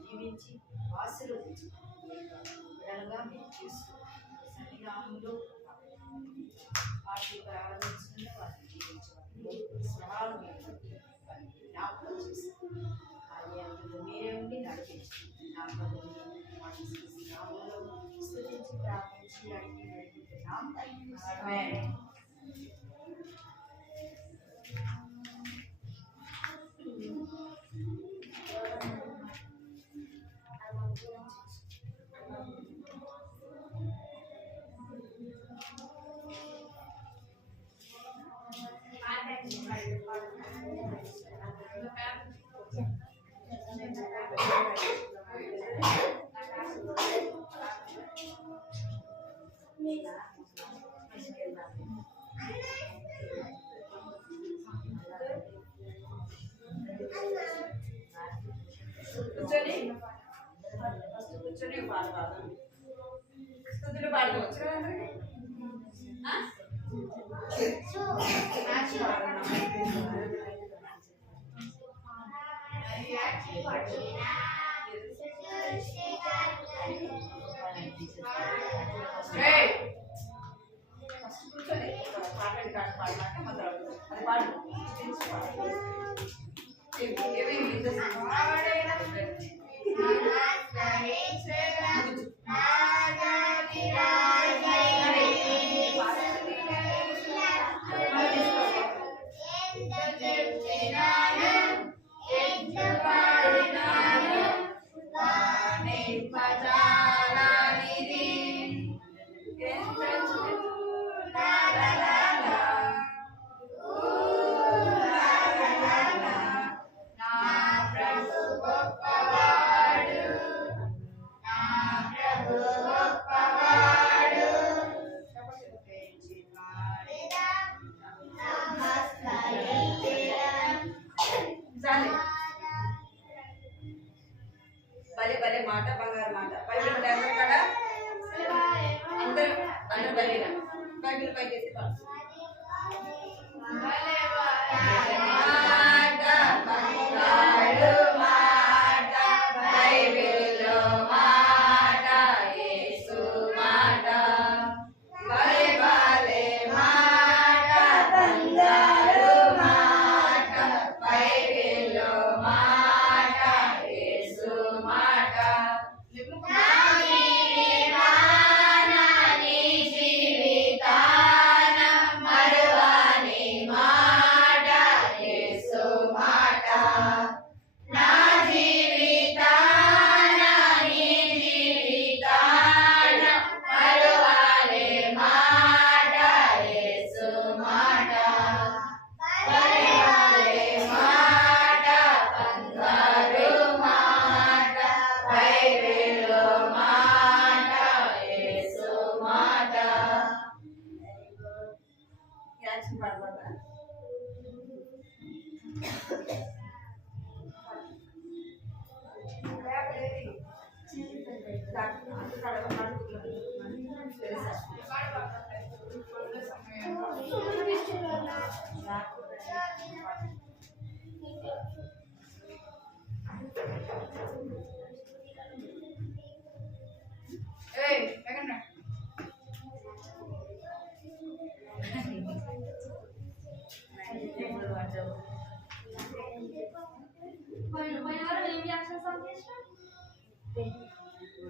దీవించి ఆశీర్వదించి విడలుగా మీరు చూస్తూ సన్నిధానంలో వాటిని ప్రారంభించిన వారిని జీవించవాలి స్వరాలు జ్ఞాపకం చేసి అది అందులో మీరే ఉండి నడిపించి జ్ఞాపకం స్తుతించి ప్రార్థించి అడిగి నడిపించున్నాం. కూర్చొని పాట పాడదాం. స్తుతులు పాడదాం. కూర్చొని పాటలు పాడమాట మొదలు అది పాడు భలే భలే మాట బంగారు మాట బైబిల్ అందరూ కదా అందరూ అందరూ బైబిల్ పైకి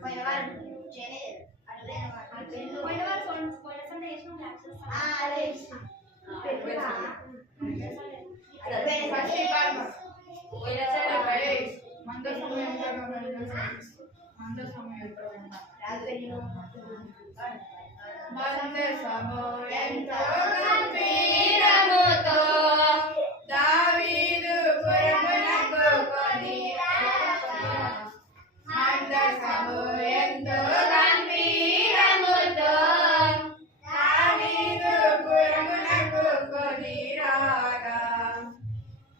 Bueno, దావీదు పురమునకు మందసము ఎంతో గంభీరముతో దావీదు పురమునకు కొని రాగా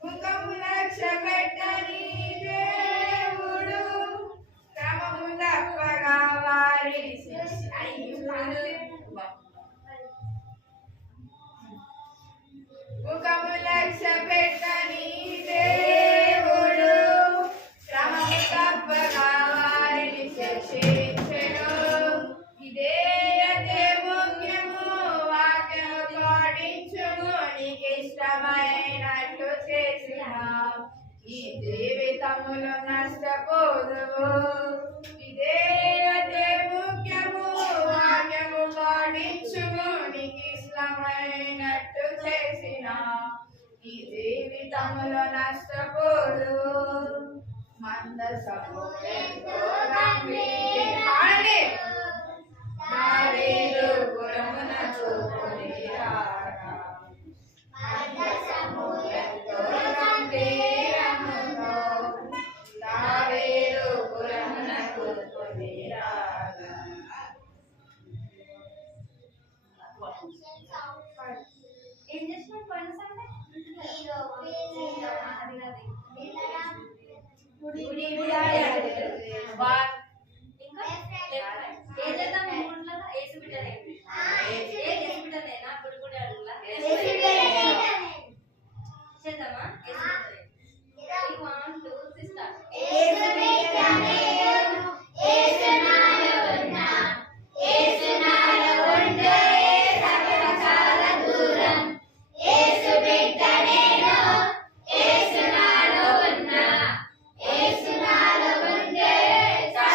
ముఖము లక్ష్య పెట్టని దేవుడు క్రమము తప్పగా వారి ముఖము లక్ష్య పెట్టని దేవుడు క్రమము తప్పగా వారిని శిక్షించెను. ఇదే అదే ముఖ్యము వాక్యము పాటించుము నీకు ఇష్టమైనట్లు చేసిన ఈ జీవితములో నష్టపోదువు. ఇదే అదే ముఖ్యము వాక్యము పాటించుము నీకు ఇష్టమైనట్టు చేసిన ఈ జీవితములో నష్టపోదు. మందసము ఎంతో గంభీరముతో దావీదు పురమునకు కొని రాగా మందసము ఎంతో గంభీరముతో దావీదు పురమునకు కొని రాగా. ఏం చేసినా పోయిన సండే ఏం చేద్దాం మూడులో ఏసు బిడ్డనే ఏసు బిడ్డనేనా గుడి గుడి అడుగులా చేద్దామా ఏసు 1 2 3 స్టార్ట్. సకల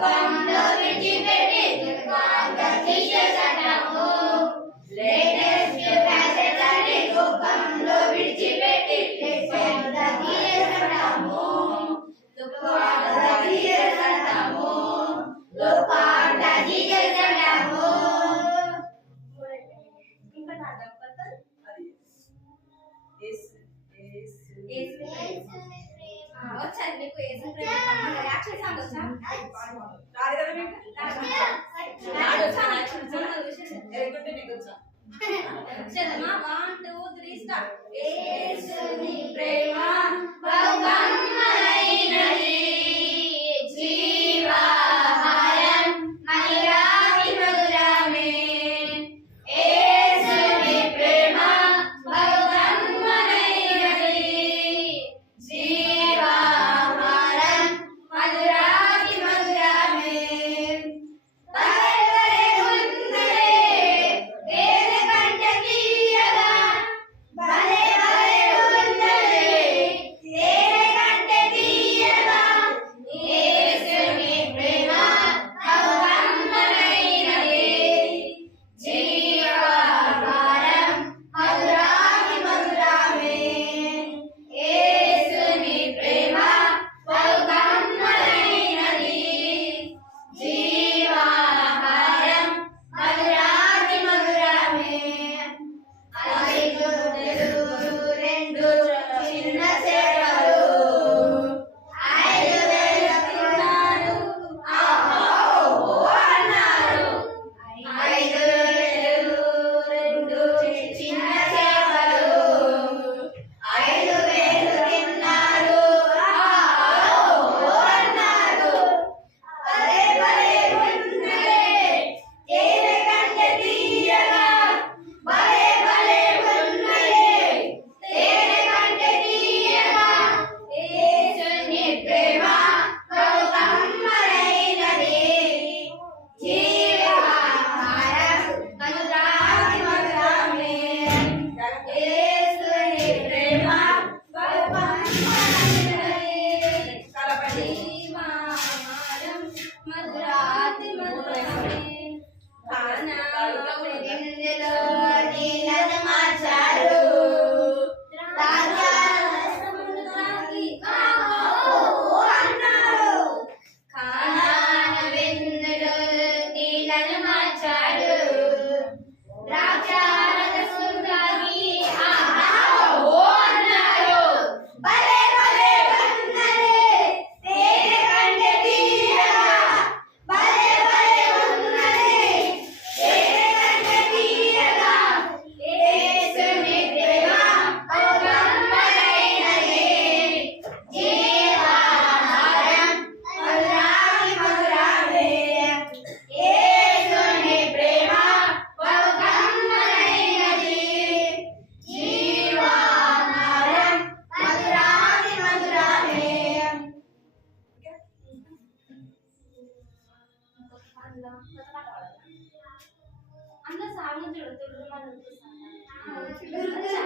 లోకంలో విడిచిపెట్టి దుర్మార్గం తీసేసటము. Let's give passage అని లోకంలో విడిచిపెట్టి దుర్మార్గం తీసేసటము. లోకాంత తీసేసటము. లోకాంత తీసేసటము. ఇంకా నా దంపతులు వచ్చారు మీకు యాక్షన్ సాంగ్ వచ్చా చదమా 1 2 3 స్టార్ట్. యేసుని ప్రేమ బహుగమ్మనైనది, జీవాహారం మధురాతి మధురమే. యేసుని ప్రేమ బహుగమ్మనైనది, జీవాహారం మధురాతి మధురమే. భలే భలే ఉన్నదే వేరే కంట తీయగా, భలే భలే ఉన్నదే వేరే కంట తీయగా. యేసుని ప్రేమ బహుగమ్మనైనది, జీవాహారం మధురాతి మధురమే. యేసుని ప్రేమ బహుగమ్మనైనది, జీవాహారం మధురాతి మధురమే. 5 రొట్టెలు 2 చిన్న చేపలు 5,000 తిన్నారు, ఆహా ఓహో అన్నారు. 5 రొట్టెలు 2 చిన్న చేపలు 5,000 తిన్నారు, ఆహా ఓహో అన్నారు. భలే భలే ఉన్నదే తేనె కంటే తీయగా, భలే భలే ఉన్నదే తేనె కంటే తీయగా. యేసుని ప్రేమ బహుగమ్మనైనది, జీవాహారం మధురాతి మధురమే. యేసుని ప్రేమ బహుగమ్మనైనది, జీవాహారం మధురాతి మధురమే. కానాను గిన్నెలో నీళ్ళను మార్చారు, ద్రాక్షారసమును త్రాగి ఆహా ఓహో అన్నారు. కానాను విందులో నీళ్ళను మార్చాడు, ద్రాక్షారసమును త్రాగి ఆహా ఓహో అన్నారు. భలే భలే ఉన్నదే తేనె కంటే తీయగా, భలే భలే ఉన్నదే తేనె కంటే తీయగా. యేసుని ప్రేమ బహుగమ్మనైనది, జీవాహారం మధురాతి మధురమే. యేసుని ప్రేమ బహుగమ్మనైనది, జీవాహారం మధురాతి మధురమే. అన్న సాంగ్ చూడు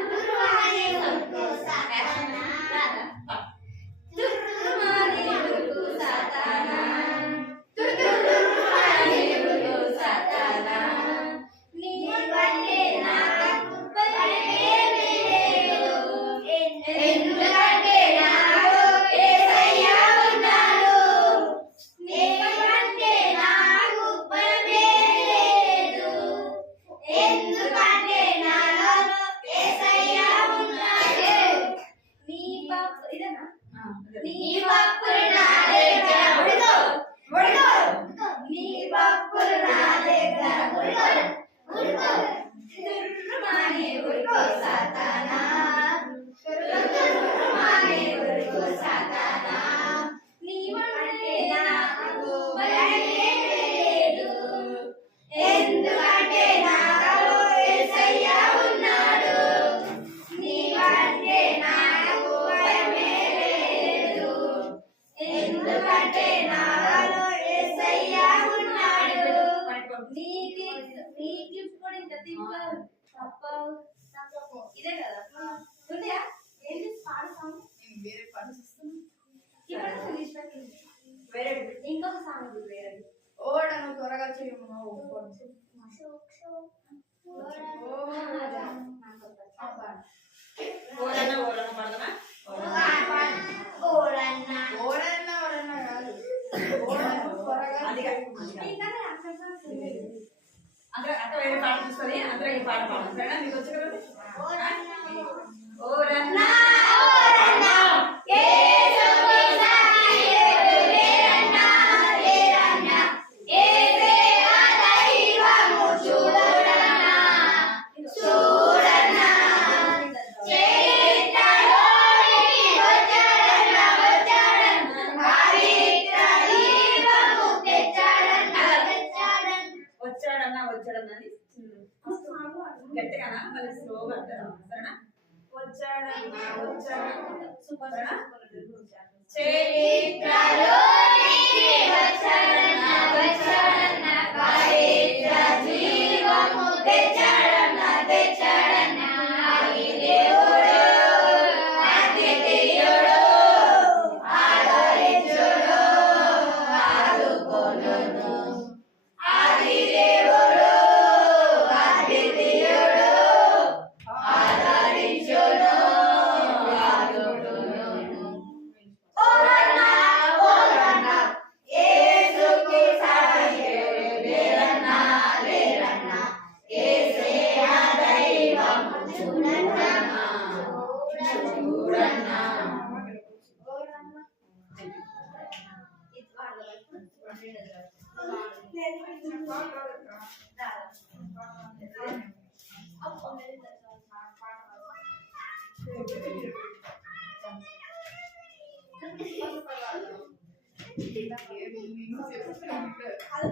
తుర్రుమని ఉరుకు సాతానా, తుర్రుమని ఉరుకు సాతానా, తుర్రుమని ఉరుకు సాతానా. నీ వల్లే నాకు భయమేమీ లేదు, ఎందుకంటే నాలో యేసయ్య ఉన్నాడు. నీ వల్లే నాకు భయమేమీ లేదు, ఎందుకంటే నాలో యేసయ్య ఉన్నాడు. నీ పప్పు ఇదేనా? నీ పప్పులు నా దగ్గర ఉడుకో ఉడుకో, నీ పప్పులు నా దగ్గర ఉడుకో ఉడుకో. తుర్రుమని ఉరుకు సాతానా, తుర్రుమని ఉరుకు సాతానా. నీ వల్లే నాకు భయమేమీ లేదు, ఎందుకంటే నాలో యేసయ్య ఉన్నాడు. నీ వల్లే నాకు భయమే లేదు, ఎందుకంటే నాలో యేసయ్య ఉన్నాడు. నీ గిఫ్ట్ కూడా ఇంత తిప్పారు తప్పవు. ఇదే కదా ఉందా? ఏంటి పాడు సాంగ్? వేరే పని ఇప్పుడు వేరే ఇంకా ఇంకొక సాంగ్ వేరే ఓడను త్వరగా చేయము ఓరన్న ఓరన్న పడదనా ఓడన్న కాదు ఓడను త్వరగా అది అందరూ అక్క వేరే పాట చూస్తుంది అందరూ ఈ పాట పాడాలి సరేనా మీకు వచ్చి కదా ఓరన్న వచ్చాడన్నా అని గట్టిగానా మళ్ళీ స్లోగా అంటారు సరేనా వచ్చాడన్నా సరేనా చరిత్రలోనికి వచ్చాడన్న వచ్చాడన్న పవిత్ర జీవము తెచ్చాడన్న తెచ్చాడన్న ఆది దేవుడు అద్వితీయుడు ఆదరించుడు ఆదుకొనును ఆది దేవుడు అద్వితీయుడు ఆదరించును ఆదుకొనును ఓరన్నా ఓరన్నా యేసుకి సాటియు లేరన్నా లేరన్నా యేసే ఆ దైవము చూడన్నా చూడన్నా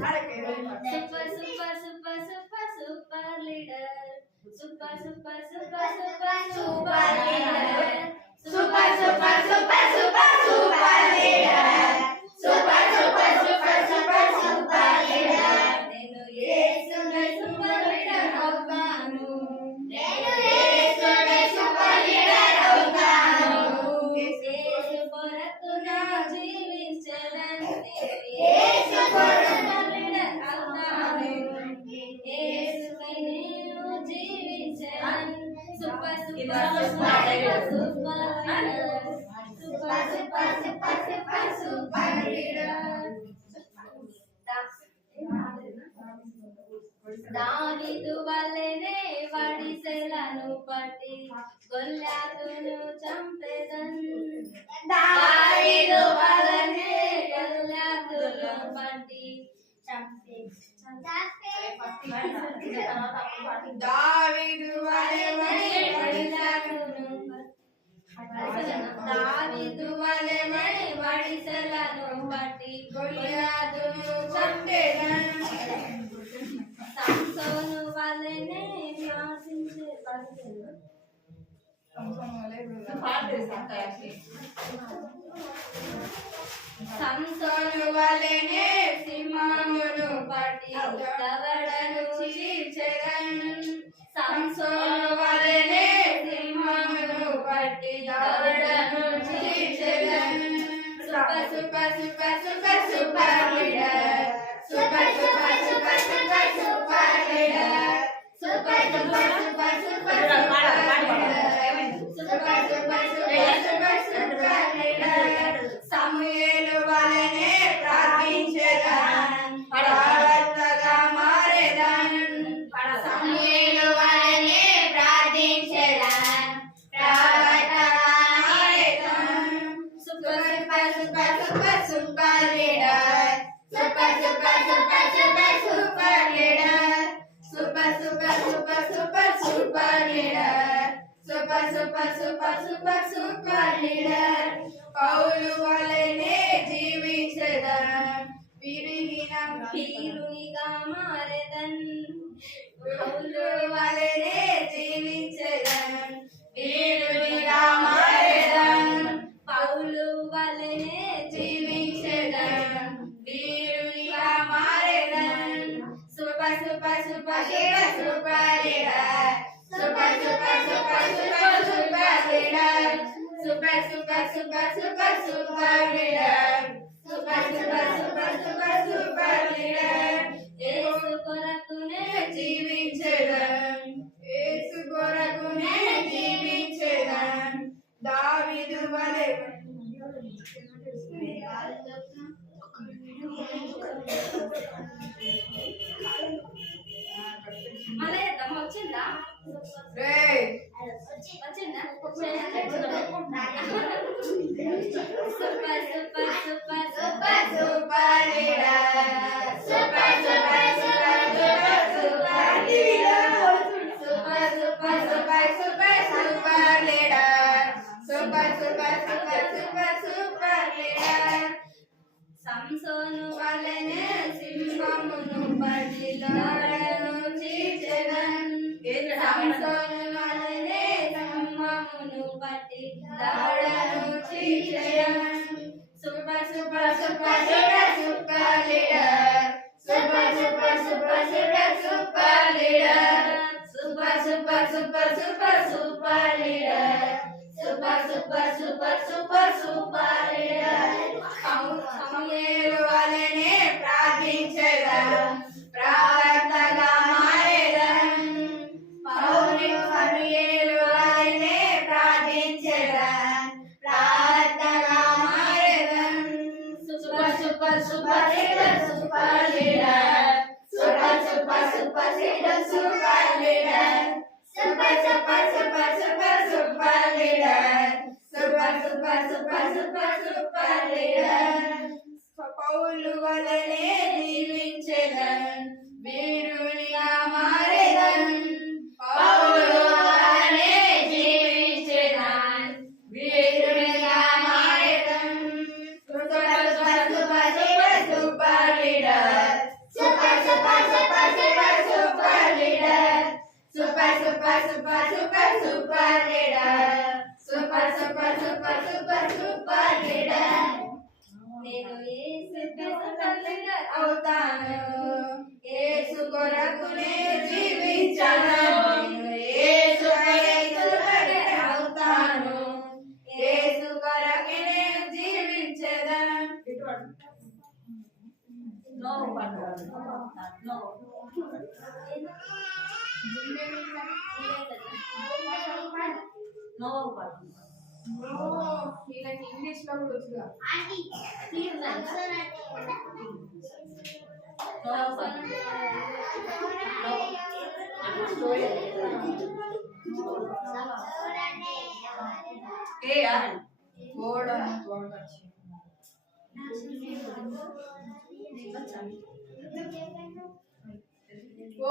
super super super super super leader super super super super super leader super super super super super leader super super super super super leader నేను యేసుని సూపర్ లీడర్ అవుతాను నేను యేసుని సూపర్ లీడర్ అవుతాను యేసు కొరకు నా జీవించదను యేసు కొరకు లీడర్ అవుతాను యేసుకై నేను జీవించదను super super super super leader super super super super super leader దావీదు వలెనే వడిసెలను పట్టి గొల్యాతును చంపెదన్ దావీదు వలెనే గొల్యాతును పట్టి దావీదు వలె దావీదు వలెనే వడిసెలను పట్టి గొల్యాతును చంపెదన్ సంసోను వలెనే నాశించే పలికెను సంసోను వలెనే సింహమును పట్టి దవడను చీల్చెదన్ సంసోను వలెనే సింహమును పట్టి దవడను చీల్చెదన్ super super super super super leader super super super super super leader super super super super super super super leader సమూయేలు వలెనే ప్రార్థించెదన్ ప్రవక్తగా మారెదన్ సమూయేలు వలెనే ప్రార్థించెదన్ ప్రవక్తగా మారెదన్ super super super super super leader super super super super super leader super super super super super leader super super super super super leader పౌలు వలెనే జీవించెదన్ విరిగిన హీరునిగా మారెదన్ పౌలు వలెనే జీవించెదన్ వీరునిగా మారెదన్ పౌలు వలెనే జీవించెదన్ వీరునిగా మారెదన్ super super super super super leader super super super super super leader super super super super super leader super super super మళ్ళీ చేద్దాం. వచ్చిందా? రేయ్ వచ్చిందా? Super super super super super leader super super super super super leader super super super super super leader super super super super super leader సంసోను వలెనే సింహమును పట్టిదాడను చీచెదన్ సంసోను వలెనే సింహమును పట్టి దాడను చీచెదన్ super super super super super leader super super super super super leader super super super super super leader super super super super super leader సమూయేలు వలెనే ప్రార్థించెదన్ ప్రవక్తగా మారెదన్ సమూయేలు వలెనే ప్రార్థించెదన్ ప్రవక్తగా మారెదన్ super super super leader super leader super super super leader super leader super super super super super leader super super super super super leader పౌలు వలెనే జీవించెదన్ వీరునిగా మారెదన్ పౌలు వలెనే జీవించెదన్ వీరునిగా మారెదన్ super super super super super leader super super super super super leader super super super super super leader super super super super super leader నేను యేసు సూపర్ లీడర్ అవుతాను యేసు కొరకునే జీవించను యేసు కొరకునే అవుతాను యేసు కొరకునే జీవించదను నో పాడు నో నో పాడు వీళ్ళకి ఇంగ్లీష్ లో కూడా వచ్చుగా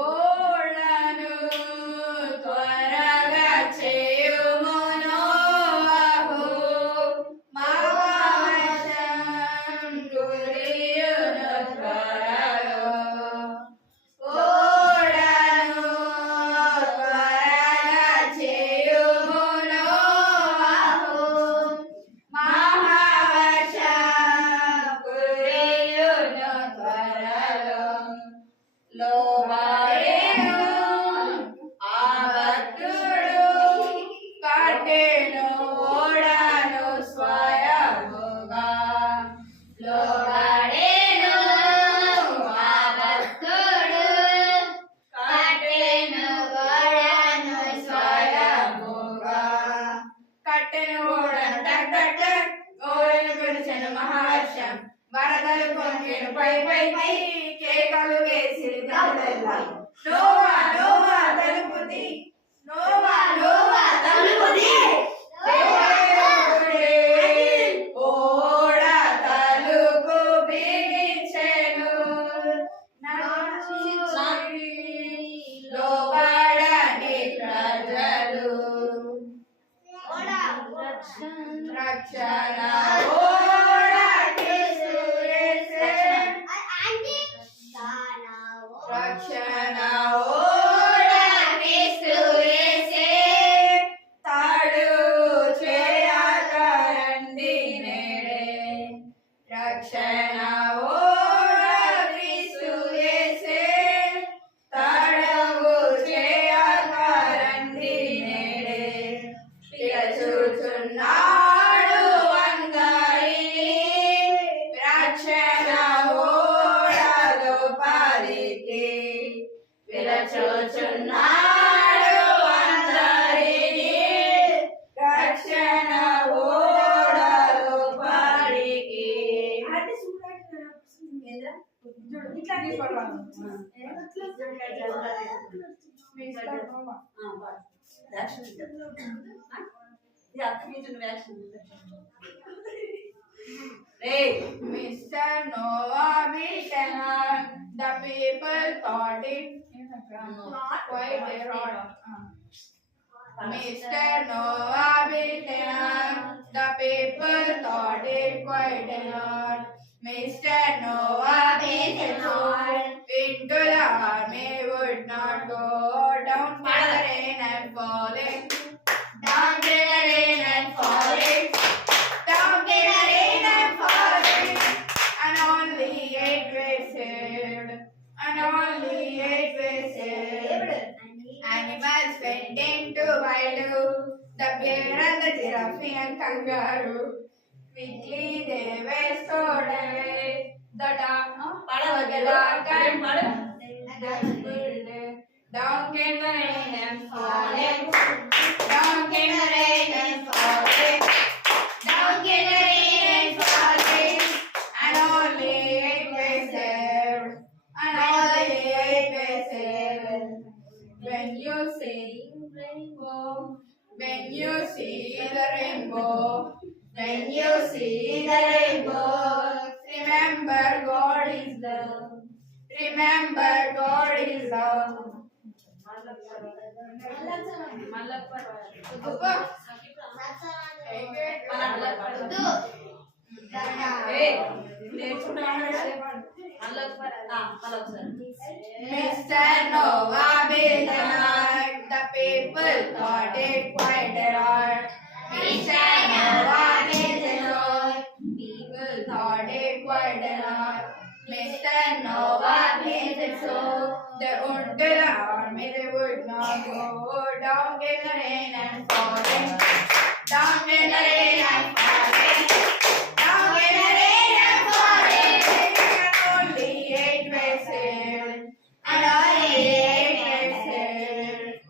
ఓడను త్వరగా చేయుము నోవహు మహావశం గురియును త్వరలో ఓడను త్వరగా చేయుము నోవహు మహావశం గురియును త్వరలో లోబడేను ఆ భక్తుడు కట్టెను ఓడను స్వయముగా లోబడేను ఆ భక్తుడు కట్టెను ఓడను స్వయముగా కట్టెను ఓడను టక్ టక్ టక్ ఓడను పిలిచెను మహావర్షం వరదలు పొంగెను పై పై కేకలు వేసి నోవా నోవా తలుపుది నోవా నోవా తలుపుది ఓడ తలుపు బిగించెను లోబడని ప్రజలు రక్షణ రక్షణ ఓడనిస్తూ యేసే తాడు చేయకరండి నేడే రక్షణ ఓడనిస్తూ యేసే తాడవు చేయకరండి నేడే పిలచుచున్నాడు అందరినీ రక్షణ ఓడలో పాలికి పిలచుచున్నాడు అందరినీ రక్షణ ఓడలో పాలికి ఇట్లా ఇట్లా తీసుకోవాలి యాక్షన్ ఇది అర్థం నువ్వు action Mr. Noah Buchanan, the people thought it quite a lot. Mr. Noah Buchanan, the people thought it quite a lot. Mr. Noah Buchanan, into the army would not go down in the rain and falling, down in the rain and falling, down in the rain and falling, and only 8 were saved, and only 8 were saved. Animals went into wild, the bear and the giraffe and kangaroo. Quickly they were stored away. The dark, the dark and down came the rain and falling. Down came the rain and falling. Down came the rain and falling. And only 8 were saved. And only 8 were saved. When you see rainbow, when you see the rainbow, when you see the rainbow, remember God is love. Remember God is love. Mr. Noah Buchanan, the people thought it quite a lot. Mr. Noah Buchanan, people thought it quite a lot. Mr. Noah Buchanan, they went to the army, they would not go down in the rain and falling, down in the rain and falling, down in the rain and falling, and only 8 were saved, and only 8 were saved.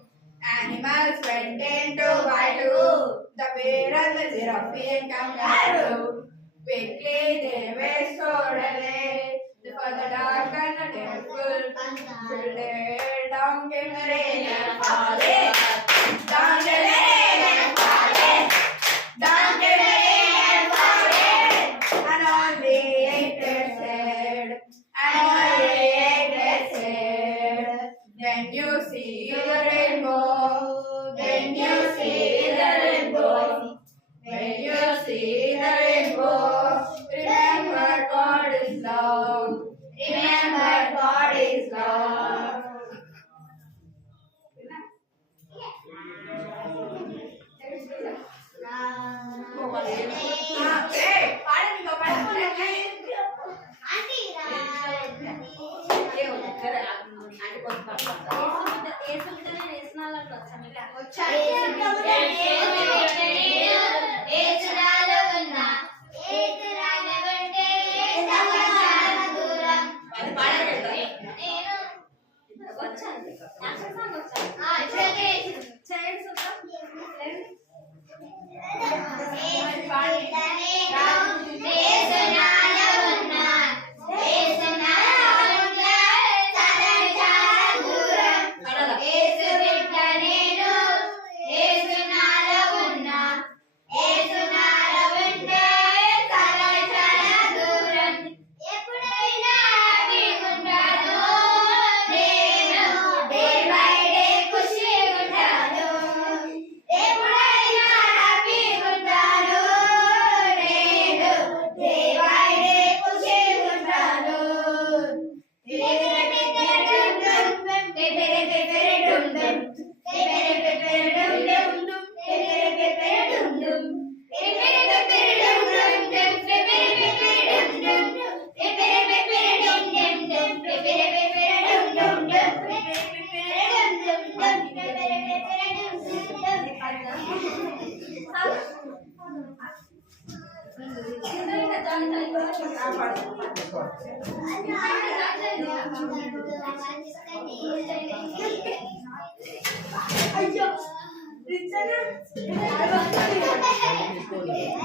Animals went into wild, the bear and the giraffe and kangaroo. Quickly they were stored away, for the dark and the dreadful. Down came the rain and falling, down came the rain and falling, down came the rain and falling, and only 8 were saved, and only 8 were saved. When you see the rainbow, when you see the rainbow, when you see the rainbow, remember God is love. Remember God is love.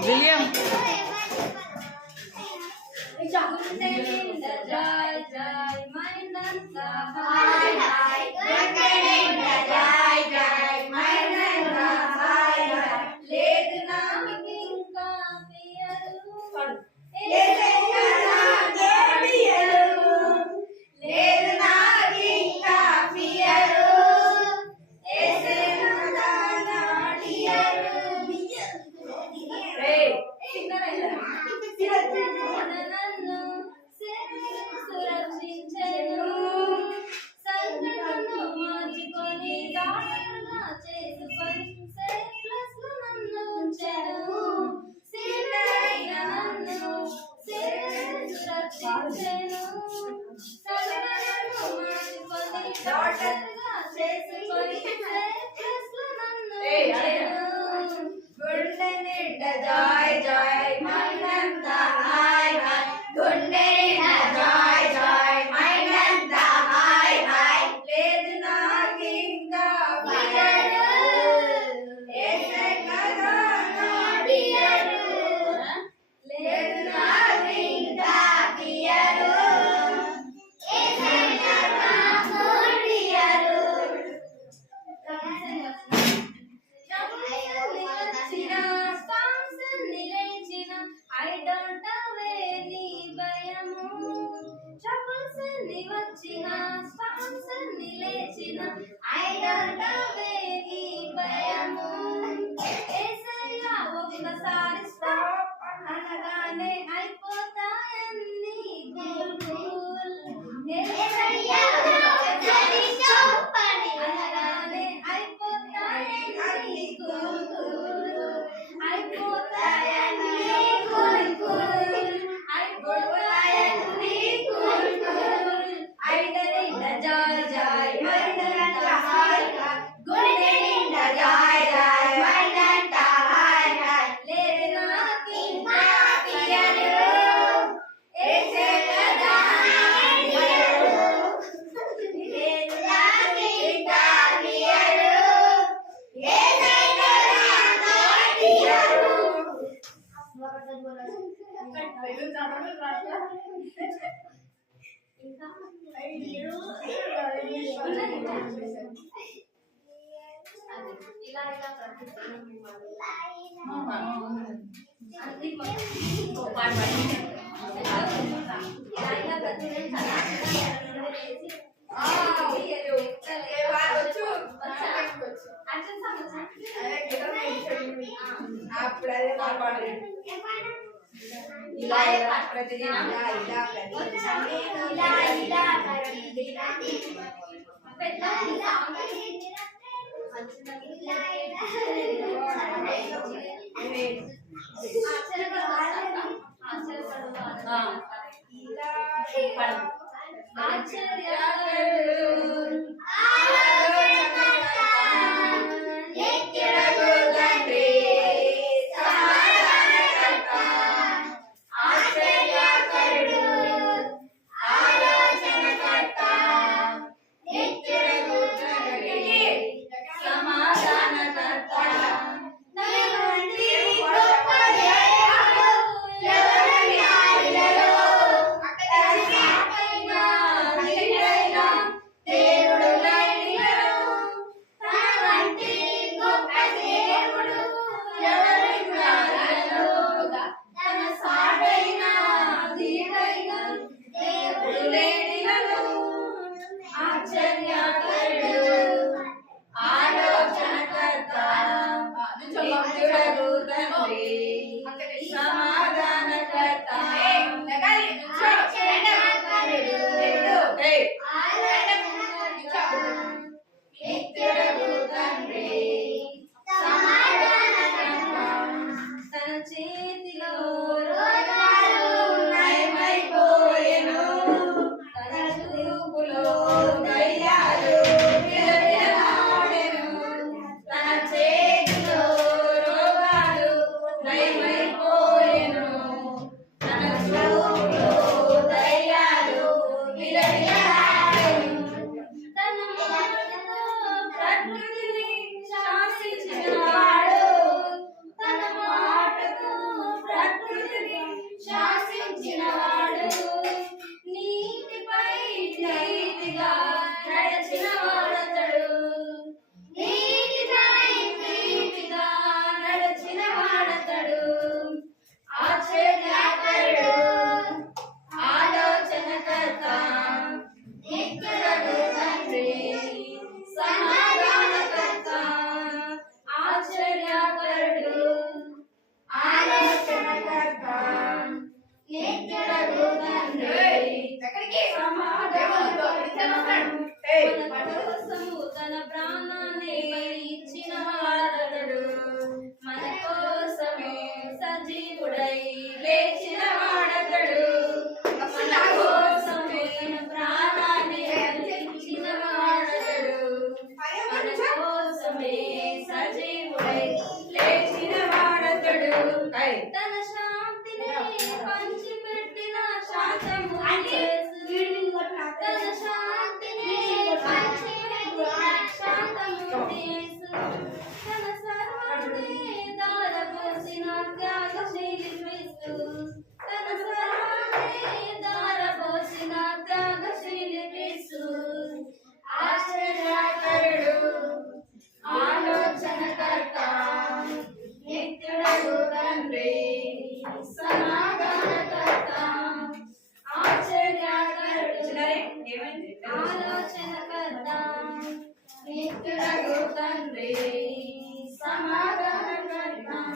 William. Joy మైనంతా హాయ్ హాయ్ గుండె నిండా joy joy మైనంతా హాయ్ హాయ్ లేదు నాకు ఇంకా పియరు ఏసయ్య నాకే పియరు లేదు నాకు ఇంకా పియరు ఏసయ్య నాడియరు రేయ్ నన్ను సురక్షించెను సంగతులను మార్చుకొని డాక్టర్గా చేసుకొని సేఫ్ ప్లస్ లో నన్ను ఉంచెను సీనైన నన్ను సురక్షించెను సంగతులను మార్చుకొని డాక్టర్గా చేసుకొని సేఫ్ ప్లస్ లో నన్ను ఉంచెను గుండె నిండా జాయ్ జాయ్ మైనంతా హాయ్ హాయ్ గుండె నిండా జాయ్ జాయ్ మైనంతా హాయ్ హాయ్ లేదు నాకు ఇంకా పియరు ఏసయ్య నాడియరు లేదు నాకు ఇంకా పియరు ఏసయ్య నాడియరు I don't have any భయము troubles అన్ని వచ్చిన storms అన్ని లేచిన I don't have any భయము యేసయ్య ఒక్కసారి stop అనగానే అయిపోతాయన్ని కూల్ కూల్ యేసయ్య ఒక్కసారి stop అనగానే అయిపోతాయన్ని కూల్ కూల్ అయిపోతాయన్ని కూల్ కూల్ అయిపోతాయన్ని కూల్ కూల్ ఐదరింద జాయ్ జాయ్ మైనంతా హాయ్ హాయ్ గుండె నిండా జాయ్ జాయ్ మైనంతా హాయ్ హాయ్ లేదు నాకు ఇంకా పియరు ఏసయ్య నాడియరు లేదు నాకు ఇంకా పియరు ఏసయ్య నాడియరు ఇలా ఇలా ప్రతిదినం అన్ని ఓ పాట పాడి ఇలా ఇలా ప్రతిదినం అప్పుడు అదే పాడు ఇలా ఇలా ప్రతిదినం ఇలా దేవుడు చిన్నారి ఏమైంది ఆలోచన కర్తాం నిత్యుడగు తండ్రి సమాధాన కర్తాం.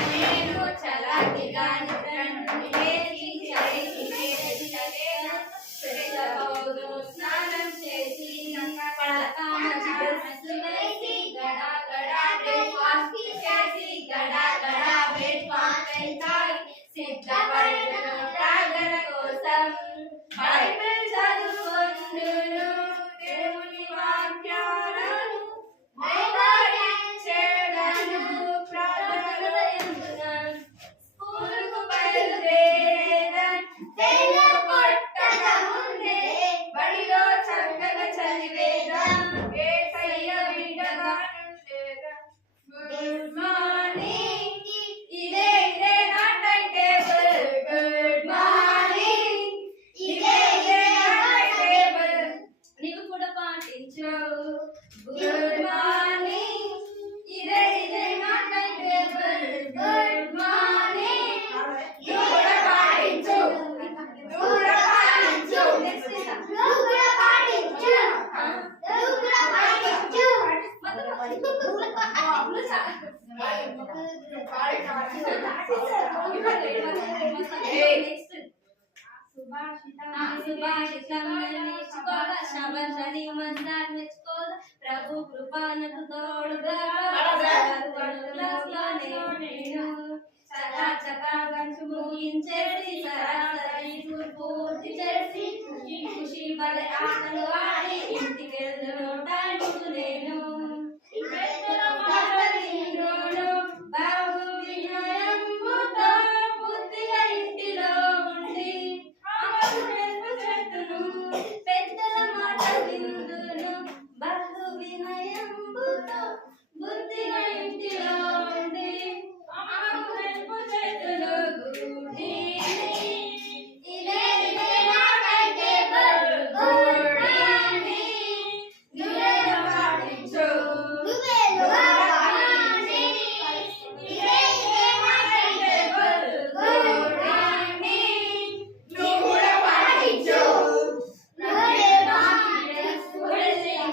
నేను చలాకిగా స్నానం చేసి పడకామ చిగురు వేసి గడా గడా బ్రేక్ఫాస్ట్ చేసి గడా గడా బ్రేక్ఫాస్ట్ తాగి సిద్ధపడను ప్రార్థన కోసం బైబిల్ చదువుకొందును దేవుని వాక్యాలను చేయడను ప్రార్థన ఎందుకన్ స్కూలుకు బయలుదేరన్ తెలుగు కొట్టక ముందే బడిలో చక్కగా చదివేదాం యేసయ్య బిడ్డగా నుండేదాం. గుడ్ మార్నింగ్ ఇదే ఇదే నా టైం టేబుల్. గుడ్ మార్నింగ్ ఇదే ఇదే నా టైం టేబుల్. నీవు కూడా పాటించు. గుడ్ మార్నింగ్ ఇదే ఇదే నా టైం టేబుల్. గుడ్ మార్నింగ్ నువ్వు కూడా పాటించు. నువ్వు కూడా పాటించు. నువ్వు కూడా పాటించు. నువ్వు కూడా పాటించు. ప్రభు కృపానకు తోడుగా చకా చకా గంచు ముగించేసి సరాసరి పూర్తి చేసి ఖుషి బలే ఆటలు ఆడి ఇంటికి వెళ్తును టైంకు నేను బాబు వినయంబుతో బుద్ధిగా ఇంటిలో ఉండి అమ్మకు హెల్ప్ చేతును పెద్దల మాట విందును బహు వినయంబుతో బుద్ధిగా ఇంటిలో ఉండి అమ్మకు హెల్ప్ చేతును గుడి ఇదే ఇదే నా టైం టేబుల్. గుడి నువ్వే పాటించు. నువ్వే పాటించు. ఇదే ఇదే నా టైం టేబుల్. గుడి నువ్వు కూడా పాటించు. నువ్వే పాటించు.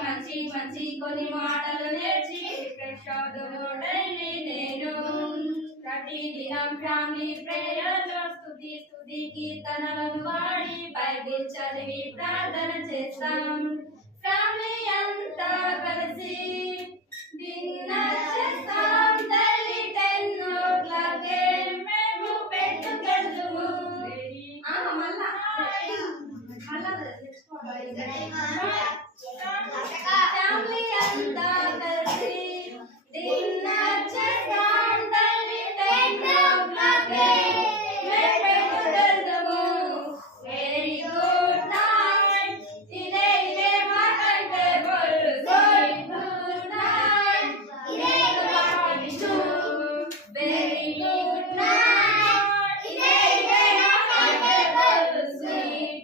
మంచి మంచి కొన్ని మాటలు నేర్చి డైలీ నేను ప్రతిదినం ఫ్యామిలీ ప్రేయర్లో స్తుతి స్తుతి కీర్తనలను వాడి బైబిల్ చదివి ప్రార్థన చేస్తాం. ఫ్యామిలీ అంతా కలిసి డిన్నర్ చేస్తాం. డైలీ 10 o'clock మేము పెట్టుకెళ్ళుము. మళ్ళా ఫ్యామిలీ అంతా కలిసి డిన్నర్ చేస్తాం. డైలీ 10 o'clock మేము పెట్టుకెళ్ళుము. వెరీ గుడ్ నైట్ ఇదే ఇదే మా టైం టేబుల్. గుడ్ నైట్ ఇదే పాటించు. వెరీ గుడ్ నైట్ ఇదే ఇదే మా టైం టేబుల్.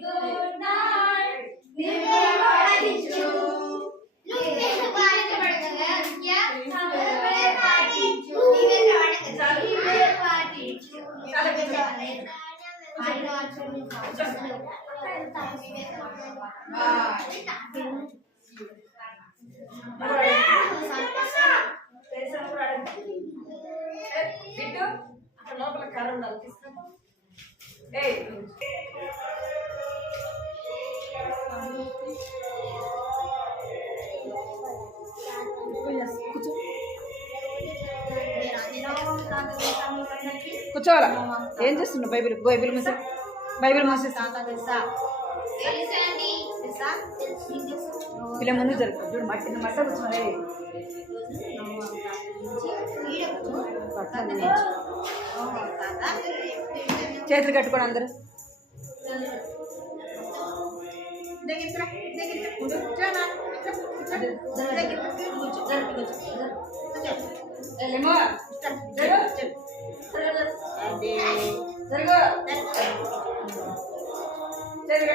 గుడ్ నైట్ నువ్వే పాటించు. నువ్వే పాటించు. నువ్వే పాటించు. బిట్టు అక్కడ లోపల కర్ర ఉండాలి తీసుకురా. కూర్చోవాలా ఏం చేస్తున్నావు? బైబిల్ బైబిల్ మూసి బైబిల్ మూసేస్తా. పిల్ల ముందు జరుపు చూడు మట్టి మట్ట కూర్చోలే. చేతులు కట్టుకోండి అందరూ. చేతులు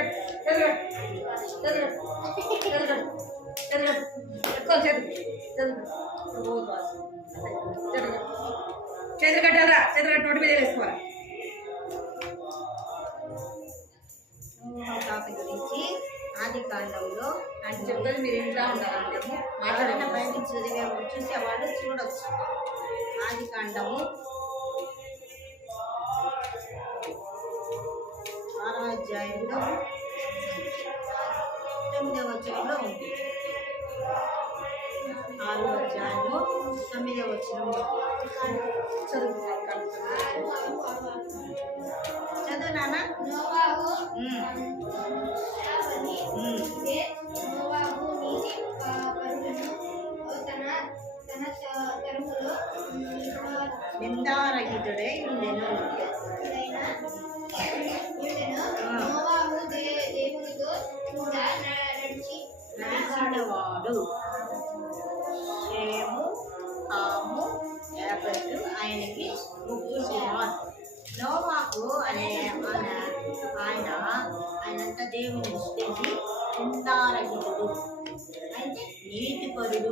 కట్టాలరా, చేతులు కట్టి నోటి మీద వేసుకోవాలి. తాత గురించి ఆది కాండంలో అని చెప్పేది మీరు ఇంట్లో ఉండాలంటే ఎవరైనా బయటికి చూసేవాళ్ళు చూడొచ్చు. ఆది కాండము 6వ అధ్యాయంలో 9వ వచనంలో ఉంది. 6వ అధ్యాయము 9వ వచనంలో చదువు నాన్న. నోవాహు నీతి పరులను తన తరములో నిందారహితుడై ఉండెను. నోవాహు దేవునితో కూడా నడిచినవాడు. షేము, హాము, యాపెతు ఆయనకి ముగ్గురు కుమారులు. నోవాహు అనే ఆయనంత దేవుని దృష్టికి నిందారహితుడు, అంటే నీతిపరుడు,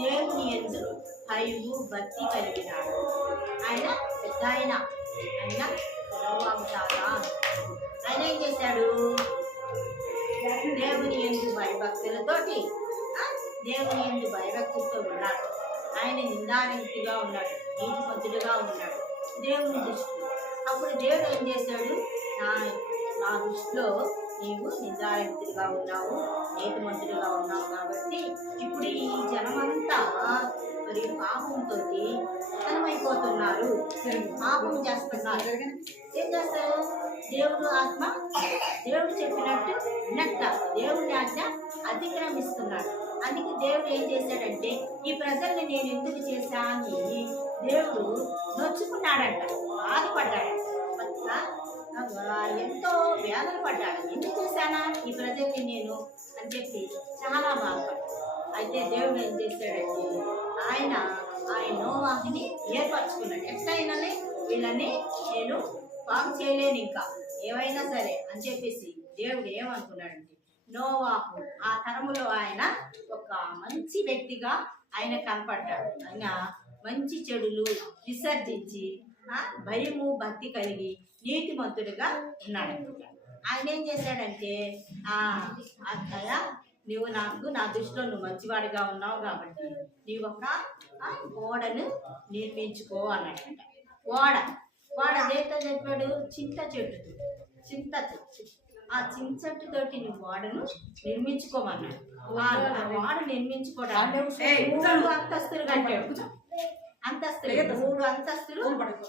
దేవుని యందు భయము భక్తి కలిగినాడు. ఆయన పెద్ద ఆయన నోవాహు తాత. ఆయన ఏం చేశాడు? దేవుని యందు భయభక్తులతోటి దేవుని యందు భయభక్తులతో ఉన్నాడు. ఆయన నిందారహితుగా ఉన్నాడు, నీతిమంతుడుగా ఉన్నాడు దేవుని దృష్టిలో. అప్పుడు దేవుడు ఏం చేశాడు? నా దృష్టిలో నీవు నిందారహితుడిగా ఉన్నావు, నీతిమంతుడిగా ఉన్నావు కాబట్టి ఇప్పుడు ఈ జనమంతా మరి పాపంతో అయిపోతున్నారు, పాపం చేస్తున్నారు. ఏం చేస్తారు? దేవుడు ఆత్మ దేవుడు చెప్పినట్టు వినట్ట దేవుని ఆజ్ఞ అతిక్రమిస్తున్నాడు. అందుకే దేవుడు ఏం చేశాడంటే ఈ ప్రజల్ని నేను ఎందుకు చేశా అని దేవుడు నొచ్చుకున్నాడంట, బాధపడ్డాడంట, ఎంతో వేదన పడ్డాడు. ఎందుకు చేశానా ఈ ప్రజల్ని నేను అని చెప్పి చాలా బాధపడ్డాడు. అయితే దేవుడు ఏం చేశాడంటే ఆయన నోవాహుని ఏర్పరచుకున్నాడు. ఎట్లయినానే వీళ్ళని నేను పాపం చేయలేను ఇంకా ఏమైనా సరే అని చెప్పేసి దేవుడు ఏమనుకున్నాడంటే నోవాహు ఆ తరములో ఆయన ఒక మంచి వ్యక్తిగా ఆయన కనపడ్డాడు. ఆయన మంచి చెడులు విసర్జించి భయము భక్తి కలిగి నీతిమంతుడిగా ఉన్నాడు. ఆయన ఏం చేశాడంటే అత్తయ్య నువ్వు నా దృష్టిలో నువ్వు మంచివాడిగా ఉన్నావు కాబట్టి నీవు ఒక ఓడను నిర్మించుకో అన్నట్టు. ఓడ దేంతో చెప్పాడు? చింత చెట్టుతోటి నువ్వు ఓడను నిర్మించుకోమన్నాడు. ఓడ నిర్మించుకోవడానికి 3 అంతస్తులు కట్టాడు. 3 అంతస్తులు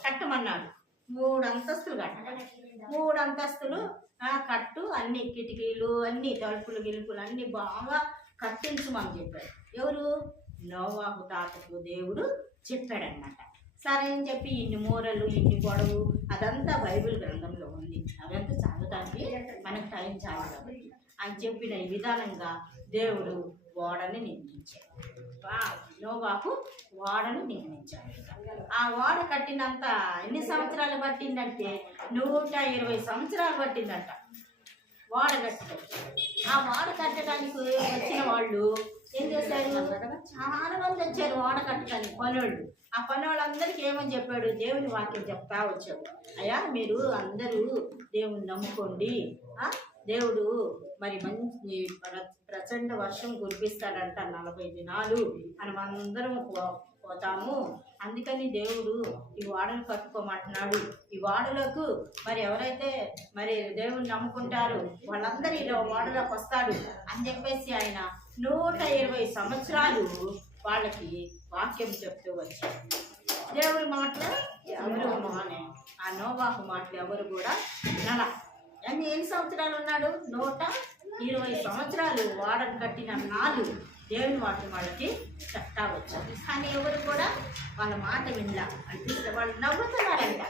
కట్టమన్నాడు. 3 అంతస్తులు కట్టాడు. 3 అంతస్తులు కట్టు, అన్ని కిటికీలు అన్ని తలుపులు గిలుపులు అన్ని బాగా కట్టించమని చెప్పాడు. ఎవరు? నోవాహు తాతకు దేవుడు చెప్పాడన్నమాట. సరే అని చెప్పి ఇన్ని మూరలు ఇన్ని పొడవు అదంతా బైబిల్ గ్రంథంలో ఉంది. అదంతా చదవడానికి మనకు టైం చాలు కాబట్టి అని చెప్పిన ఈ విధానంగా దేవుడు ఓడని నిర్మించాడు. నోవాహు ఓడను నిర్మించాడు. ఆ ఓడ కట్టినంత ఎన్ని సంవత్సరాలు పట్టిందంటే 120 సంవత్సరాలు పట్టిందంట ఓడ కట్టడం. ఆ ఓడ కట్టడానికి వచ్చిన వాళ్ళు ఏం చేశారు? చాలా మంది వచ్చారు ఓడ కట్టడానికి పనోళ్ళు. ఆ పనోళ్ళందరికీ ఏమని చెప్పాడు? దేవుని వాక్యం చెప్తా వచ్చాడు. అయ్యా మీరు అందరూ దేవుని నమ్ముకోండి, దేవుడు మరి మంచి ప్రచండ వర్షం కురిపిస్తాడంట 40 దినాలు మనమందరం పోతాము. అందుకని దేవుడు ఈ వాడను కట్టుకోమంటున్నాడు. ఈ వాడలకు మరి ఎవరైతే మరి దేవుని నమ్ముకుంటారో వాళ్ళందరూ ఇలా వాడలోకి వస్తాడు అని చెప్పేసి ఆయన 120 సంవత్సరాలు వాళ్ళకి వాక్యం చెప్తూ వచ్చారు. దేవుడి మాటలు ఎవరు మానే ఆ నోవాహు మాటలు ఎవరు కూడా వినాల. ఎన్ని సంవత్సరాలు ఉన్నాడు? 120 సంవత్సరాలు వాడను కట్టిన నాలు దేవుని వాటిని వాళ్ళకి చెప్తా వచ్చారు. కానీ ఎవరు కూడా వాళ్ళ మాట వినలా. అనిపిస్తే వాళ్ళు నవ్వుతున్నారంట.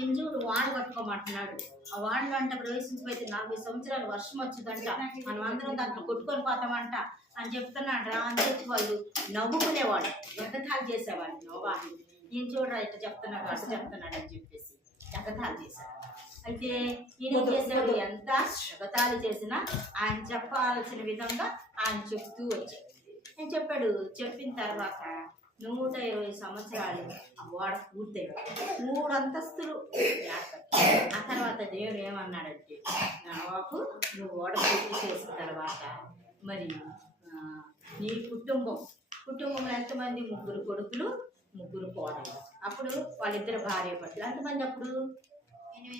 ఇంజూడు వాడ కట్టుకోమంటున్నాడు. ఆ వాడలో అంట ప్రవేశించిపోతే 40 సంవత్సరాలు వర్షం వచ్చిందంట, మనం అందరం దాంట్లో కొట్టుకొని పోతామంట అని చెప్తున్నాడు రా అని చెప్పి వాళ్ళు నవ్వుకునేవాడు, ఎగతాళి చేసేవాళ్ళు. నోవాహు ఈయన చూడరా ఇట్లా చెప్తున్నాడు అట్లా చెప్తున్నాడు అని చెప్పేసి ఎగతాళి చేశారు. అయితే ఈయన ఏం చేశాడు, ఎంత ఎగతాళి చేసినా ఆయన చెప్పాల్సిన విధంగా ఆయన చెప్తూ వచ్చాడు. ఆయన చెప్పాడు. చెప్పిన తర్వాత 120 సంవత్సరాలు ఆ ఓడ పూర్తయింది. 3 అంతస్తులు చేస్తాడు. ఆ తర్వాత దేవుడు ఏమన్నాడంటే, నోవాహు నువ్వు ఓడ పూర్తి చేసిన తర్వాత మరి నీ కుటుంబం ఎంతమంది? 3 కొడుకులు 3 కోడలు. అప్పుడు వాళ్ళిద్దరు భార్య భర్తలు ఎంతమంది? అప్పుడు 8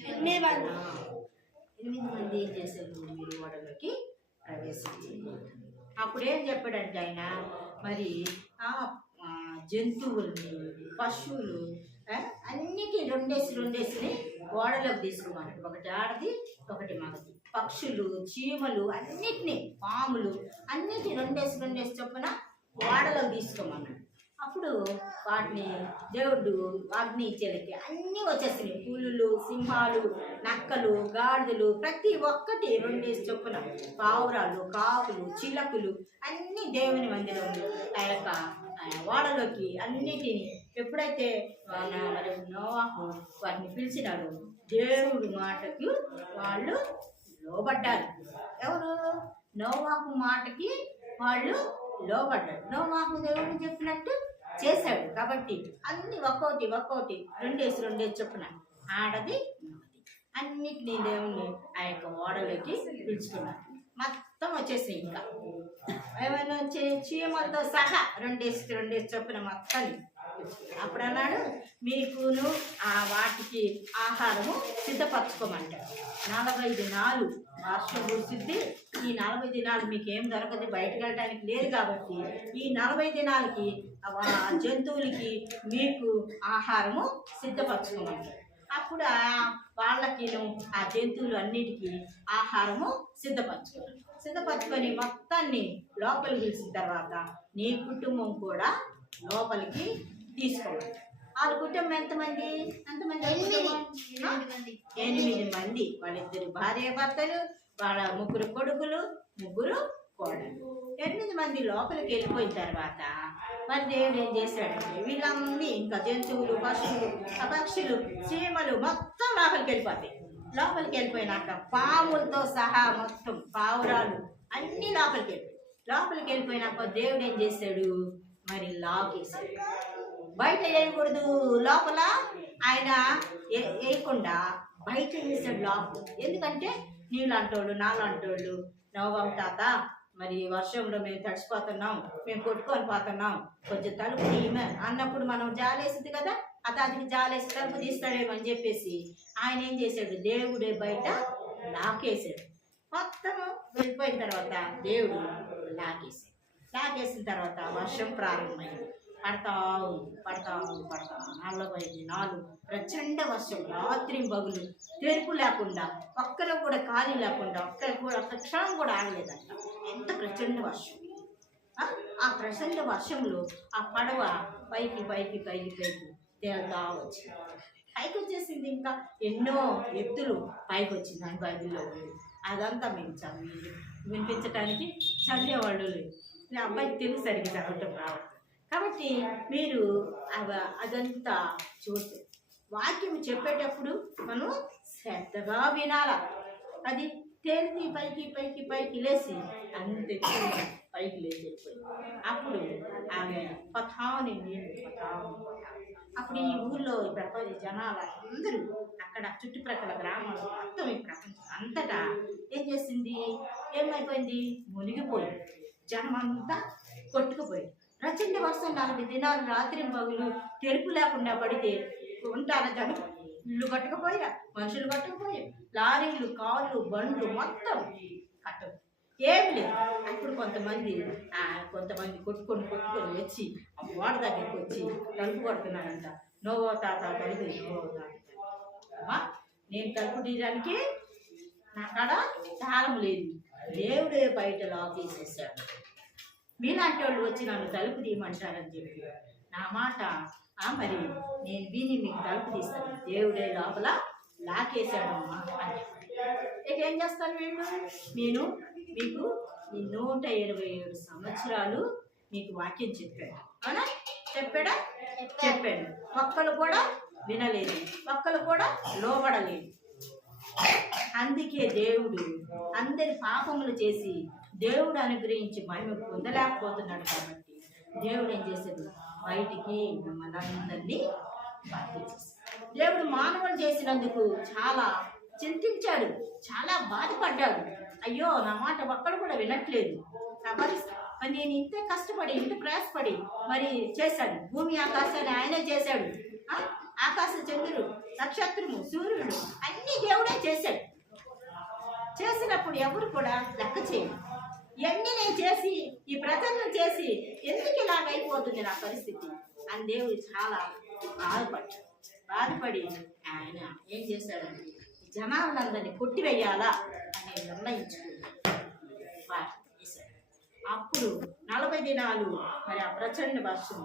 మంది ఏం చేశారు? మీరు ఓడలోకి ప్రవేశించారు. అప్పుడు ఏం చెప్పాడంటే ఆయన, మరి జంతువుల్ని, పశువులు అన్నిటి రెండేసి ఓడలోకి తీసుకోమన్నాడు. ఒకటి ఆడది, ఒకటి మగది. పక్షులు, చీమలు అన్నిటినీ, పాములు అన్నిటి రెండేసి చొప్పున ఓడలోకి తీసుకోమన్నాడు. అప్పుడు వాటిని దేవుడు అగ్ని ఇచ్చేలకి అన్నీ వచ్చేసినాయి. పులులు, సింహాలు, నక్కలు, గాడిదలు ప్రతి ఒక్కటి 2 చొప్పున, పావురాలు, కాకులు, చిలకలు అన్నీ దేవుని మందిరంలో ఆ యొక్క ఓడలోకి అన్నిటిని ఎప్పుడైతే మరి నోవాహు వాటిని పిలిచినాడు, దేవుడి మాటకి వాళ్ళు లోబడ్డారు. ఎవరు? నోవాహు మాటకి వాళ్ళు లోబడ్డాడు. నోవాహు దేవుడు చెప్పినట్టు చేశాడు. కాబట్టి అన్ని ఒక్కోటి 2 చొప్పున, ఆడది అన్నిటినీ దేవుణ్ణి ఆ యొక్క ఓడలోకి పిలుచుకున్నాడు. మొత్తం వచ్చేసి ఇంకా ఏమైనా చీమలతో సహా 2 చొప్పున మొత్తం. అప్పుడు అన్నాడు, మీకును ఆ వాటికి ఆహారము సిద్ధపరచుకోమంటాడు. 40 దినాలు వర్షం కురిసిద్ది. ఈ 40 దినాలు మీకేం దొరకదు, బయటకు వెళ్ళడానికి లేదు. కాబట్టి ఈ 40 దినాలకి జంతువులకి మీకు ఆహారము సిద్ధపరచుకోమంటాడు. అప్పుడు వాళ్ళకి ఆ జంతువులు అన్నిటికీ ఆహారము సిద్ధపరచుకొని మొత్తాన్ని లోపలికి పిలిచిన తర్వాత నీ కుటుంబం కూడా లోపలికి తీసుకోవాలి. వాళ్ళ కుటుంబం ఎంతమంది? 8 మంది. వాళ్ళిద్దరు భార్య భర్తలు, వాళ్ళ 3 కొడుకులు 3 కోడలు. 8 మంది లోపలికి వెళ్ళిపోయిన తర్వాత మరి దేవుడు ఏం చేశాడంటే, వీళ్ళన్నీ ఇంకా జంతువులు, పక్షులు, చీమలు మొత్తం లోపలికి వెళ్ళిపోయినాక పాములతో సహా మొత్తం పావురాలు అన్నీ లోపలికి వెళ్ళిపోయినాక దేవుడు ఏం చేశాడు, మరి లాగేశాడు. బయట వేయకూడదు, లోపల ఆయన వేయకుండా బయట వేసాడు లాక్. ఎందుకంటే నీళ్ళంటోళ్ళు, నాలంటోళ్ళు, నోవాహు తాత మరి వర్షంలో మేము తడిసిపోతున్నాం, మేము కొట్టుకొని పోతున్నాం, కొంచెం తలుపు తీయమే అన్నప్పుడు మనం జాలేసింది కదా, అతనికి జాలేసి తలుపు తీస్తాడేమో అని చెప్పేసి ఆయన ఏం చేశాడు, దేవుడే బయట లాకేసాడు. మొత్తం వెళ్ళిపోయిన తర్వాత దేవుడు లాకేసిన తర్వాత వర్షం ప్రారంభమైంది. పడతా 40 దినాలు ప్రచండ వర్షం, రాత్రి పగులు తెరుపు లేకుండా, ఒక్కరు కూడా ఖాళీ లేకుండా, ఒక్క క్షణం కూడా ఆగలేదంట. ఎంత ప్రచండ వర్షం! ఆ ప్రచండ వర్షంలో ఆ పడవ పైకి తేలుతా వచ్చింది. పైకి వచ్చేసింది. ఇంకా ఎన్నో ఎత్తులు పైకి వచ్చింది అని బైబిల్లో ఉంది. అదంతా మేము వినిపించడానికి చదివేవాళ్ళు లేదు. అబ్బాయికి తెలుగు సరిగ్గా చదవటం రావట్లేదు. కాబట్టి మీరు అదంతా చూస్తే వాక్యం చెప్పేటప్పుడు మనం శ్రద్ధగా వినాల. అది తేలికి పైకి లేచి అంత పైకి లేచి వెళ్ళిపోయింది. అప్పుడు ఆమె పథాని అప్పుడు ఈ ఊళ్ళో ఈ ప్రపంచ జనాలు అందరూ, అక్కడ చుట్టుప్రక్కల గ్రామాలు మొత్తం, ఈ ప్రపంచం అంతటా ఏం చేసింది, ఏమైపోయింది, మునిగిపోయింది. జనం అంతా కొట్టుకుపోయింది. ప్రచండ వర్షం 40 దినాలు రాత్రి పగులు తెరుపు లేకుండా పడితే ఉంటారా జనం? ఇల్లు కట్టకపోయా, మనుషులు కట్టకపోయా, లారీలు, కార్లు, బండ్లు మొత్తం కట్టవు, ఏమి లేదు. అప్పుడు కొంతమంది కొట్టుకొని వచ్చి ఆ ఓడ దగ్గరికి వచ్చి తలుపు కొడుతున్నారంట. నోవా తాత తలుపు, నేను తలుపు తీయడానికి నా కాడ తాళం లేదు, దేవుడే బయట లాక్ చేసేసాడు. మీలాంటి వాళ్ళు వచ్చి నన్ను తలుపు తీయమంటారని చెప్పి నా మాట మరి నేను విని మీకు తలుపు తీస్తాను, దేవుడే లోపల లాకేసాడమ్మా అని. ఇక ఏం చేస్తాను వీళ్ళు? నేను మీకు 127 సంవత్సరాలు మీకు వాక్యం చెప్పాడు. అవునా? చెప్పాడు. ఒక్కరు కూడా వినలేదు, ఒక్కరు కూడా లోబడలేదు. అందుకే దేవుడు అందరి పాపములు చేసి దేవుడు అనుగ్రహించి మహిమ పొందలేకపోతున్నాడు కాబట్టి దేవుడు ఏం చేశాడు, బయటికి మనందరినీ పంపించేశాడు. దేవుడు మానవులు చేసినందుకు చాలా చింతించాడు, చాలా బాధపడ్డాడు. అయ్యో నా మాట ఒక్కడు కూడా వినట్లేదు, నా పరిస్థితి మరి నేను ఇంత కష్టపడి ఇంత ప్రయాసపడి మరి చేశాడు. భూమి ఆకాశాన్ని ఆయనే చేశాడు. ఆకాశ చంద్రుడు, నక్షత్రము, సూర్యుడు అన్ని దేవుడే చేశాడు. చేసినప్పుడు ఎవరు కూడా లెక్క చేయరు. ఇవన్నీ నేను చేసి ఈ ప్రజలను చేసి ఎందుకు ఇలాగైపోతుంది నా పరిస్థితి అని దేవుడు చాలా బాధపడి ఆయన ఏం చేశాడంటే జనాలందరినీ కొట్టివేయాలా అని నిర్ణయించుకున్నాడు. అప్పుడు 40 దినాలు మరి ఆ ప్రచండ వర్షం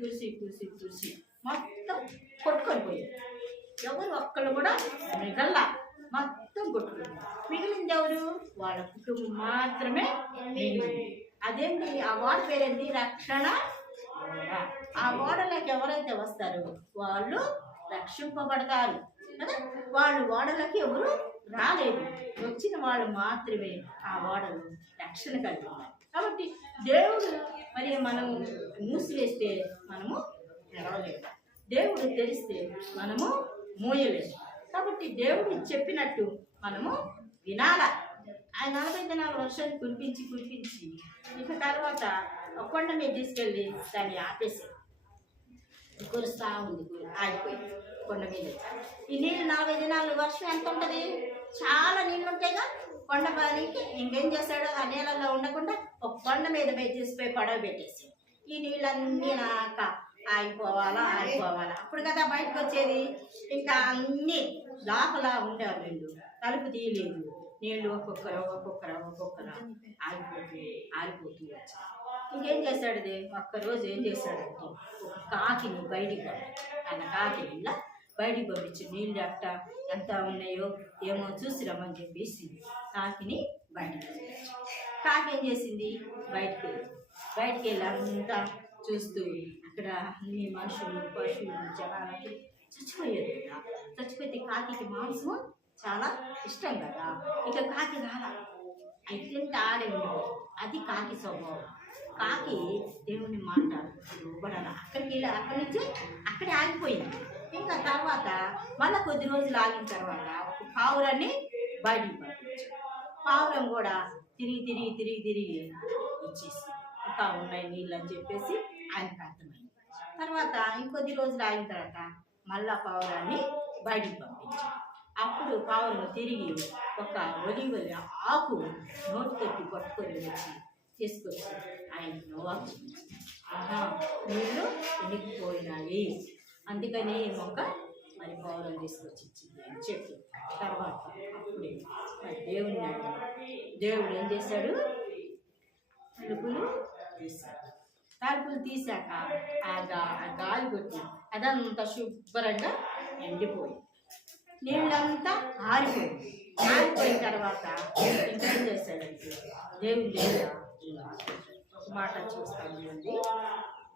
కురిసి మొత్తం కొట్టుకొని పోయింది. ఎవరు ఒక్కళ్ళు కూడా మిగల్లా, మొత్తం కొట్టుకుంది. మిగిలింది ఎవరు? వాళ్ళ కుటుంబం మాత్రమే మిగిలింది. అదేంటి ఆ ఓడ పేరేంటి? రక్షణ ఓడ. ఆ ఓడలోకి ఎవరైతే వస్తారో వాళ్ళు రక్షింపబడతారు కదా. వాళ్ళు ఓడలకి ఎవరు రాలేదు, వచ్చిన వాళ్ళు మాత్రమే ఆ ఓడలు రక్షణ కలిగి ఉన్నారు. కాబట్టి దేవుడు మరి మనం మూసివేస్తే మనము తెరవలేము, దేవుడు తెరిస్తే మనము మోయలేము. కాబట్టి దేవుడు చెప్పినట్టు మనము వినాలా. ఆయన 40 దినాల వర్షాన్ని కురిపించి ఇక తర్వాత కొండ మీద తీసుకెళ్ళి దాన్ని ఆపేసాడు. కురుస్తా ఉంది, ఆగిపోయింది కొండ మీద. ఈ నీళ్ళు 40 దినాలు వర్షం ఎంత ఉంటుంది? చాలా నీళ్ళు ఉంటాయిగా. కొండ బారికి ఇంకేం చేశాడు, ఆ నీళ్ళల్లో ఉండకుండా ఒక కొండ మీద తీసుకుపోయి పడవ పెట్టేసి ఈ నీళ్ళన్నీ నాక ఆగిపోవాలా. అప్పుడు కదా బయటకు వచ్చేది. ఇంకా అన్నీ లోపల ఉండేవారు వీళ్ళు, తలుపు తీయలేదు. నీళ్ళు ఒక్కొక్కరు ఆగిపోతూ వచ్చారు. ఇంకేం చేశాడు? ఒక్కరోజు ఏం చేశాడంటే ఒక కాకిని బయటికి కాకిని ఇలా బయటికి పంపించి నీళ్ళు ఎంత ఉన్నాయో ఏమో చూసి రమ్మని చెప్పేసి కాకిని బయటికి పంపించి కాకి ఏం చేసింది? బయటికి వెళ్ళి అంతా చూస్తూ అక్కడ అన్ని మనుషులు, పశువులు, జనాలకి చచ్చిపోయేది కదా. చచ్చిపోతే కాకి మాంసం చాలా ఇష్టం కదా. ఇక కాకి రాలా, అయితే ఆడే ఉండిపోయి. అది కాకి స్వభావం. కాకి దేవుని మాట లోబడాల. అక్కడి నుంచి అక్కడే ఆగిపోయింది. ఇంకా తర్వాత మళ్ళీ కొద్ది రోజులు ఆగిన తర్వాత ఒక పావురాన్ని బయటికి పంపించాడు. పావురం కూడా తిరిగి వచ్చేసి ఇంకా ఉన్నాయి నీళ్ళు అని చెప్పేసి ఆయనకు అర్థమైంది. తర్వాత ఇంకొద్ది రోజులు ఆగిన తర్వాత మళ్ళా పావురాన్ని బయటికి పంపించాడు. అప్పుడు పావురం తిరిగి ఒక ఒలివ ఆకు నోటితోటి పట్టుకొని వచ్చి తీసుకొచ్చి ఆయన నోవాకు నీళ్ళు ఎనిగిపోయినాయి, అందుకని మొక్క మరి పావురం తీసుకొచ్చి ఇచ్చింది అని చెప్పి తర్వాత అప్పుడే మరి దేవుడు ఏం చేశాడు? తలుపులు తీశాక ఆ గాలి కొట్టి అదంతా శుభ్రంగా ఎండిపోయి నీళ్ళంతా ఆరిపోయిన తర్వాత ఇంకేం చేశాడంటే దేవుడి మాట చూస్తాను చూడండి.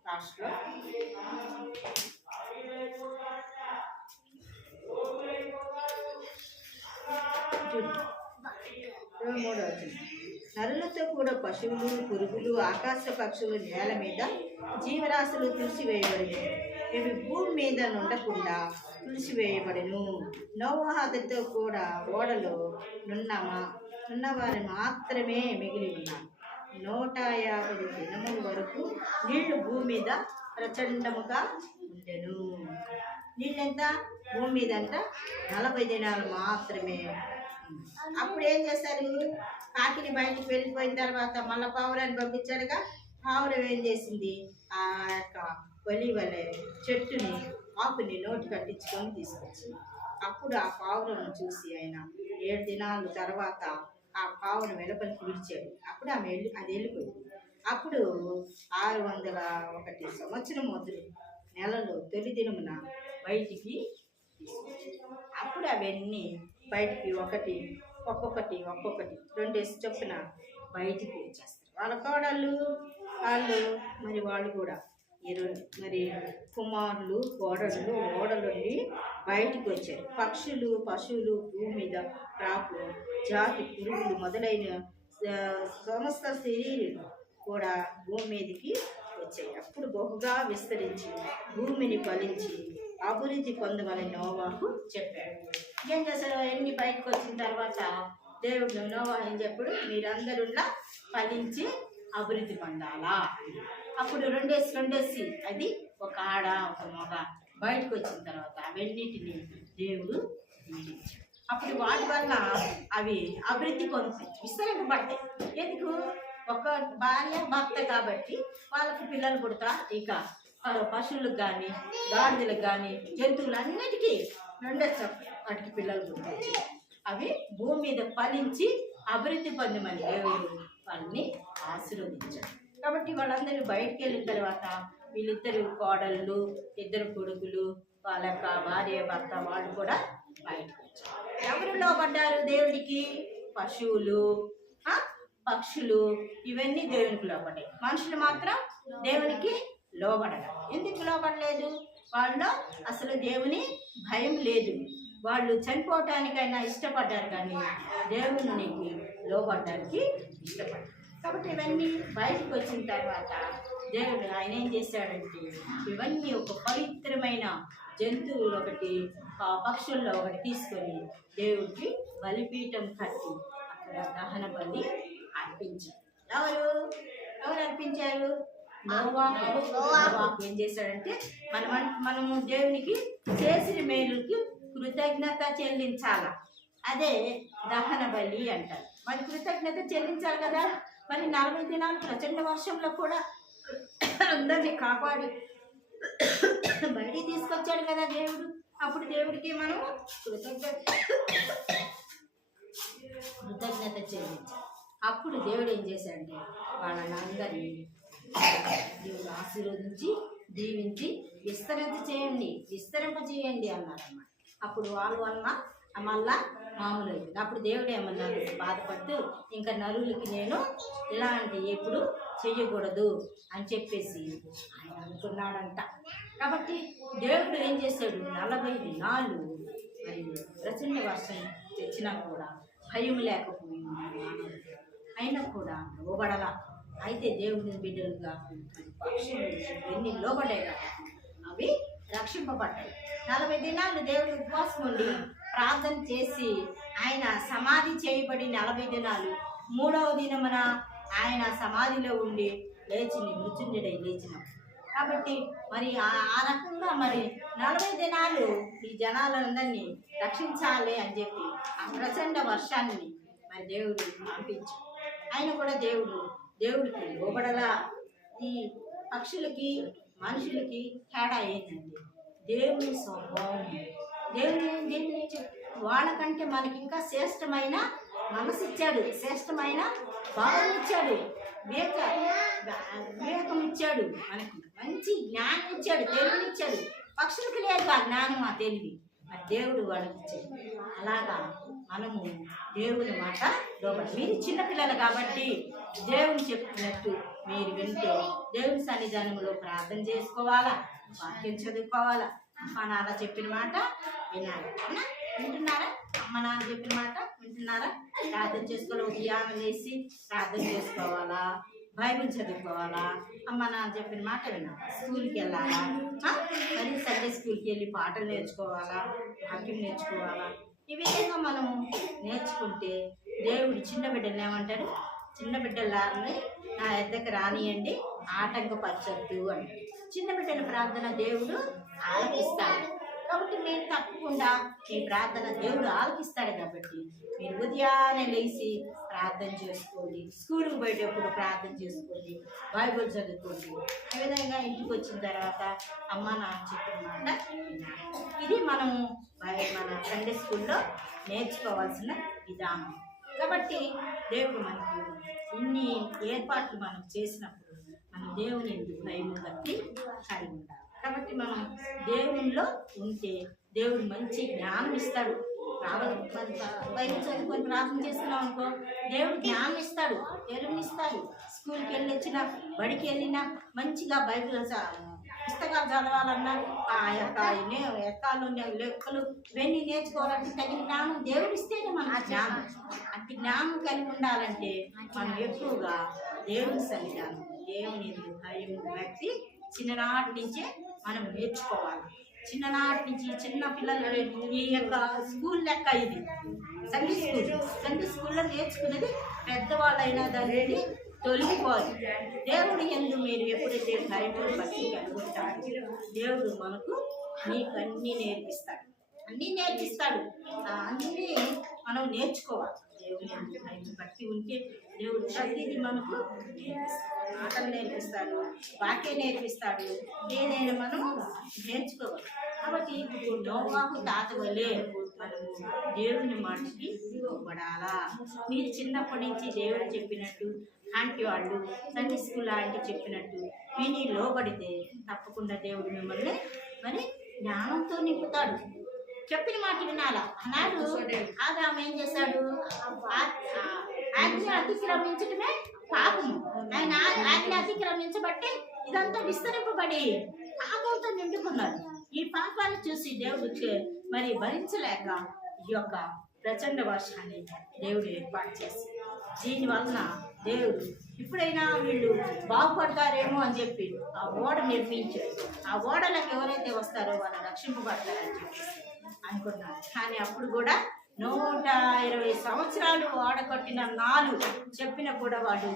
లాస్ట్లో 23 నరులతో కూడా పశువులు, పురుగులు, ఆకాశ పక్షులు నేల మీద జీవరాశులు తుడిచివేయబడిను. ఇవి భూమి మీద ఉండకుండా తుడిచివేయబడిను. నోవాహుతో కూడా ఓడలో నున్నవారు మాత్రమే మిగిలి ఉన్నారు. 150 దినముల వరకు నీళ్లు భూమి మీద ప్రచండముగా ఉండెను. నీళ్ళెంత? భూమి మీద అంట 40 దినాలు మాత్రమే. అప్పుడు ఏం చేశారు? కాకిని బయటికి వెళ్ళిపోయిన తర్వాత మళ్ళీ పావురాన్ని పంపించాడుగా. పావురం ఏం చేసింది? ఆ యొక్క ఒలివలే చెట్టుని ఆకుని నోటి కట్టించుకొని తీసుకొచ్చింది. అప్పుడు ఆ పావురం చూసి ఆయన 7 దినాల తర్వాత ఆ పావురం వెలుపలికి విడిచాడు. అప్పుడు అది వెళ్ళిపోయింది. అప్పుడు 601 సంవత్సరం మొదలు నెలలో తొలి దినమున బయటికి అప్పుడు అవన్నీ బయటికి ఒక్కొక్కటి 2 చొప్పున బయటికి వచ్చేస్తారు. వాళ్ళ కోడళ్ళు వాళ్ళు కూడా మరి కుమారులు కోడళ్ళు ఓడలుండి బయటికి వచ్చారు. పక్షులు పశువులు భూమి మీద రాకు జాతి పురుగులు మొదలైన సమస్త శరీరం కూడా భూమి మీదకి వచ్చాయి. అప్పుడు బహుగా విస్తరించి భూమిని ఫలించి అభివృద్ధి పొందమని నోవాహు చెప్పాడు. ఏం చేశారు? ఎన్ని బయటకు వచ్చిన తర్వాత దేవుడు నోవాహు ఏం చెప్పాడు? మీరందరూ ఫలించి అభివృద్ధి పొందాలా. అప్పుడు రెండేసి అది ఒక ఆడ ఒక మగ బయటకు వచ్చిన తర్వాత అవన్నిటిని దేవుడు నియమించాడు. అప్పుడు వాటి వల్ల అవి అభివృద్ధి పొందుతాయి, విస్తరింపబడతాయి. ఎందుకు? ఒక భార్య భర్త కాబట్టి వాళ్ళకి పిల్లలు పుడతా ఇక పశువులకు కానీ గాడిదలకు కానీ జంతువులన్నిటికీ వాటికి పిల్లలు పుడతాయి. అవి భూమి మీద ఫలించి అభివృద్ధి పొందమని దేవుడు వాళ్ళని ఆశీర్వదించాడు. కాబట్టి వాళ్ళందరూ బయటికి వెళ్ళిన తర్వాత వీళ్ళిద్దరు కోడళ్ళు ఇద్దరు కొడుకులు వాళ్ళ యొక్క భార్య భర్త వాళ్ళు కూడా బయటకు వచ్చారు. ఎవరు లోబడ్డారు దేవుడికి? పశువులు పక్షులు ఇవన్నీ దేవునికి లోబడ్డాయి. మనుషులు మాత్రం దేవునికి లోబడరు. ఎందుకు లోబడలేదు? వాళ్ళలో అసలు దేవుని భయం లేదు. వాళ్ళు చనిపోవటానికైనా ఇష్టపడ్డారు కానీ దేవునికి లోబడ్డానికి ఇష్టపడ్డారు. కాబట్టి ఇవన్నీ బయటకు వచ్చిన తర్వాత దేవుడు ఆయన ఏం చేశాడంటే ఇవన్నీ ఒక పవిత్రమైన జంతువులు ఒకటి పక్షుల్లో ఒకటి తీసుకొని దేవుడికి బలిపీఠం కట్టి అక్కడ దహన బలి అర్పించారు. ఎవరు అర్పించారు? నోవాహు ఏం చేశాడంటే మనము దేవునికి చేసిన మేలుకి కృతజ్ఞత చెల్లించాల. అదే దహన బలి అంటారు. మరి కృతజ్ఞత చెల్లించాలి కదా. మరి 40 దినాలు ప్రచండ వర్షంలో కూడా అందరినీ కాపాడి బయటికి తీసుకొచ్చాడు కదా దేవుడు. అప్పుడు దేవుడికి మనం కృతజ్ఞత చెల్లించాలి. అప్పుడు దేవుడు ఏం చేశాడంటే వాళ్ళని అందరినీ దేవుడు ఆశీర్వదించి దీవించి విస్తరింపజేయండి అన్నారన్నమాట. అప్పుడు వాళ్ళు మళ్ళా మామూలు అవుతుంది. అప్పుడు దేవుడు ఏమన్నాడు? బాధపడుతూ ఇంకా నరులకి నేను ఇలాంటి ఎప్పుడు చెయ్యకూడదు అని చెప్పేసి ఆయన అనుకున్నాడంట. కాబట్టి దేవుడు ఏం చేశాడు? 40 దినాలు మరి ప్రచండ వర్షం తెచ్చినా కూడా భయం లేకపోయింది. అయినా కూడా లోబడల. అయితే దేవుని బిడ్డలుగా పక్షులు ఎన్ని లోబడ్డాయి కదా అవి రక్షింపబడ్డాయి. 40 దినాలు దేవుడు ఉపవాసం ఉండి ప్రార్థన చేసి ఆయన సమాధి చేయబడి 40 దినాలు 3వ దినమున ఆయన సమాధిలో ఉండి మృత్యుంజయుడై లేచినప్పుడు. కాబట్టి మరి ఆ రకంగా మరి 40 దినాలు ఈ జనాలందరినీ రక్షించాలి అని చెప్పి ఆ ప్రచండ వర్షాన్ని మరి దేవుడు పంపించాడు. ఆయన కూడా దేవుడికి లోబడలా. ఈ పక్షులకి మనుషులకి తేడా ఏంటంటే దేవుని స్వభావం. దేవుని వాళ్ళకంటే మనకి ఇంకా శ్రేష్టమైన మనసు ఇచ్చాడు, శ్రేష్టమైన భావం ఇచ్చాడు, వివేకం ఇచ్చాడు, మనకి మంచి జ్ఞానం ఇచ్చాడు, తెలివినిచ్చాడు. పక్షులకు లేదు ఆ జ్ఞానం ఆ తెలివి, మరి దేవుడు వాళ్ళకి ఇచ్చాడు. అలాగా మనము దేవుని మాట లోబడి మీరు చిన్నపిల్లలు కాబట్టి దేవుని చెప్తున్నట్టు మీరు వింటే దేవుని సన్నిధానంలో ప్రార్థన చేసుకోవాలా, వాక్యం చదువుకోవాలా, అమ్మ నాన్న చెప్పిన మాట వినాలి. వింటున్నారా? అమ్మ నాన్న చెప్పిన మాట వింటున్నారా? ప్రార్థన చేసుకోవాలి, ఉదయాన్నే లేచి ప్రార్థన చేసుకోవాలా, బైబిల్ చదువుకోవాలా, అమ్మ నాన్న చెప్పిన మాట వినాలి, స్కూల్కి వెళ్ళాలా, మరి సండే స్కూల్కి వెళ్ళి పాటలు నేర్చుకోవాలా, వాక్యం నేర్చుకోవాలా. ఈ విధంగా మనము నేర్చుకుంటే దేవుడు చిన్న బిడ్డలు ఏమంటారు? చిన్న బిడ్డలారిని నా ఎద్దకు రానియండి, ఆటంకపరచద్దు అని. చిన్న బిడ్డల ప్రార్థన దేవుడు ఆలకిస్తాడు. కాబట్టి మీరు తప్పకుండా మీ ప్రార్థన దేవుడు ఆలకిస్తాడు. కాబట్టి మీరు ఉదయాన్నే లేచి ప్రార్థన చేసుకోండి, స్కూల్కి పోయేటప్పుడు ప్రార్థన చేసుకోండి, బైబిల్ చదువుకోండి. ఈ విధంగా ఇంటికి వచ్చిన తర్వాత అమ్మ నాన్న చెప్పిన మాట ఇది మనము మన సండే స్కూల్లో నేర్చుకోవాల్సిన విధానం. కాబట్టి దేవుడు మనకి ఇన్ని ఏర్పాట్లు మనం చేసినప్పుడు మనం దేవుని భయం బట్టి కలిగి ఉండాలి. కాబట్టి మనం దేవునిలో ఉంటే దేవుడు మంచి జ్ఞానం ఇస్తాడు. బైబిల్ చదువుకొని ప్రార్థన చేస్తున్నాం అనుకో, దేవుడు జ్ఞానం ఇస్తాడు, తెలివినిస్తాడు. స్కూల్కి వెళ్ళి వచ్చినా, బడికి వెళ్ళినా మంచిగా బైబిల్ పుస్తకాలు చదవాలన్నా ఆ యొక్క ఎక్కాలు లెక్కలు ఇవన్నీ నేర్చుకోవాలంటే తగిన జ్ఞానం దేవుడు ఇస్తేనే మనకు జ్ఞానం. అట్టి జ్ఞానం కలిగి ఉండాలంటే మనం ఎక్కువగా దేవుని సన్నిధానం, దేవుని భయం వ్యక్తి చిన్ననాటి నుంచే మనం నేర్చుకోవాలి. చిన్ననాటి నుంచి చిన్న పిల్లలు ఈ యొక్క స్కూల్ లెక్క ఇది సండే స్కూల్లో నేర్చుకునేది పెద్దవాళ్ళైనా దాన్ని తొలగిపోదు. దేవుడు యందు మీరు ఎప్పుడైతే భయపడి భక్తి కలుగుతాడు దేవుడు మనకు మీకు అన్నీ నేర్పిస్తాడు. అన్నీ మనం నేర్చుకోవాలి. దేవుని యందు భయం భక్తి ఉంటే దేవుడు ప్రతిదీ మనకు ఆటలు నేర్పిస్తాడు, వాక్యం నేర్పిస్తాడు, ఏదైనా మనం నేర్చుకోవాలి. కాబట్టి ఇప్పుడు నోవాహు తాత వలే మనము దేవుని మాటకి లోబడాలా. మీరు చిన్నప్పటి నుంచి దేవుడు చెప్పినట్టు ఆంటీ వాళ్ళు సండే స్కూల్ ఆంటీ చెప్పినట్టు విని లోబడితే తప్పకుండా దేవుడు మిమ్మల్ని మరి జ్ఞానంతో నింపుతాడు. చెప్పిన మాట వినాలా. అన్నాడు ఆదాము ఏం చేశాడు? ఆజ్ఞ అతిక్రమించడమే పాపము. ఆయన ఆజ్ఞ అతిక్రమించబట్టి ఇదంతా విస్తరింపబడి పాపంతో నిండుకున్నారు. ఈ పాపాన్ని చూసి దేవుడు మరి భరించలేక ఈ యొక్క ప్రచండ వర్షాన్ని దేవుడు ఏర్పాటు చేసి దీనివలన దేవుడు ఇప్పుడైనా వీళ్ళు బాగుపడతారేమో అని చెప్పి ఆ ఓడ నిర్మించారు. ఆ ఓడలకు ఎవరైతే వస్తారో వాళ్ళు రక్షింపబడతారని చెప్పి అనుకున్నారు. కానీ అప్పుడు కూడా 120 సంవత్సరాలు ఓడ కట్టిన నాలు చెప్పినా కూడా వాడు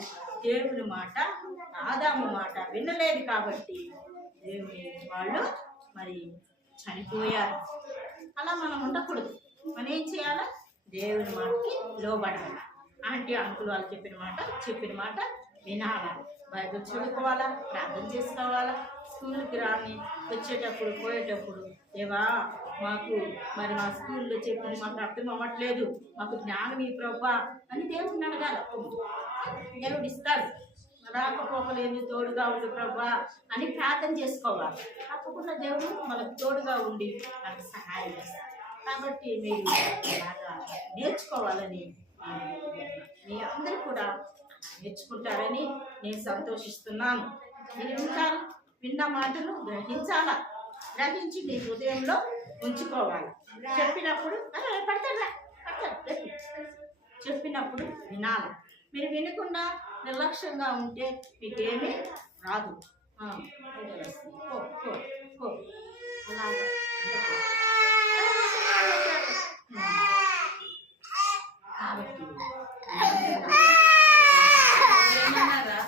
దేవుని మాట ఆదాము మాట వినలేదు. కాబట్టి దేవుని వాళ్ళు మరి చనిపోయారు. అలా మనం ఉండకూడదు. మనం ఏం చేయాలా? దేవుని మాటకి లోబడాలి. ఆంటీ అంకుల్ వాళ్ళు చెప్పిన మాట వినాలా, బైబిల్ చదువుకోవాలా, ప్రార్థన చేసుకోవాలా, స్కూల్కి రాని వచ్చేటప్పుడు పోయేటప్పుడు దేవా మాకు మరి మా స్కూల్లో చెప్పింది మాకు అర్థం అవ్వట్లేదు, మాకు జ్ఞానం ఈ ప్రభా అని దేవుడిని అడగాలి. దేవుడు ఇస్తాడు. రాకపోకలేని తోడుగా ఉండి ప్రభా అని ప్రార్థన చేసుకోవాలి. తప్పకుండా దేవుడు మనకు తోడుగా ఉండి మనకు సహాయం చేస్తాడు. కాబట్టి మీరు బాగా నేర్చుకోవాలని మీ అందరూ కూడా నేర్చుకుంటారని నేను సంతోషిస్తున్నాను. మీరు విన్న మాటను గ్రహించి మీ హృదయంలో ఉంచుకోవాలి. చెప్పినప్పుడు వినాలి. మీరు వినకుండా నిర్లక్ష్యంగా ఉంటే మీకేమీ రాదు. అలాగా కాబట్టి ఏమన్నారా?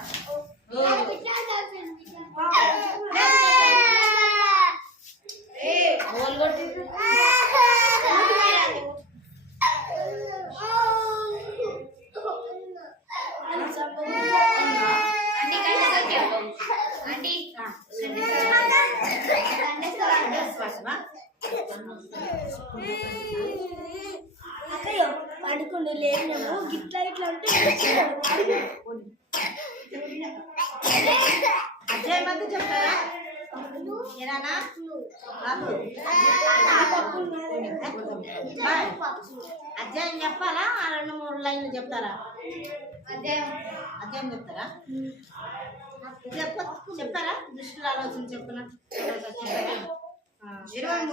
అక్కయ్యో పడుకుండు లేనము గిట్లా ఇట్లా ఉంటే అజయ్ మధ్య చెప్తారా? అధ్యాయం చెప్పాలా? 2-3 లైన్లు చెప్తారా? అధ్యాయం చెప్తారా? చెప్తారా? దృష్టిలో ఆలోచన చెప్పున 23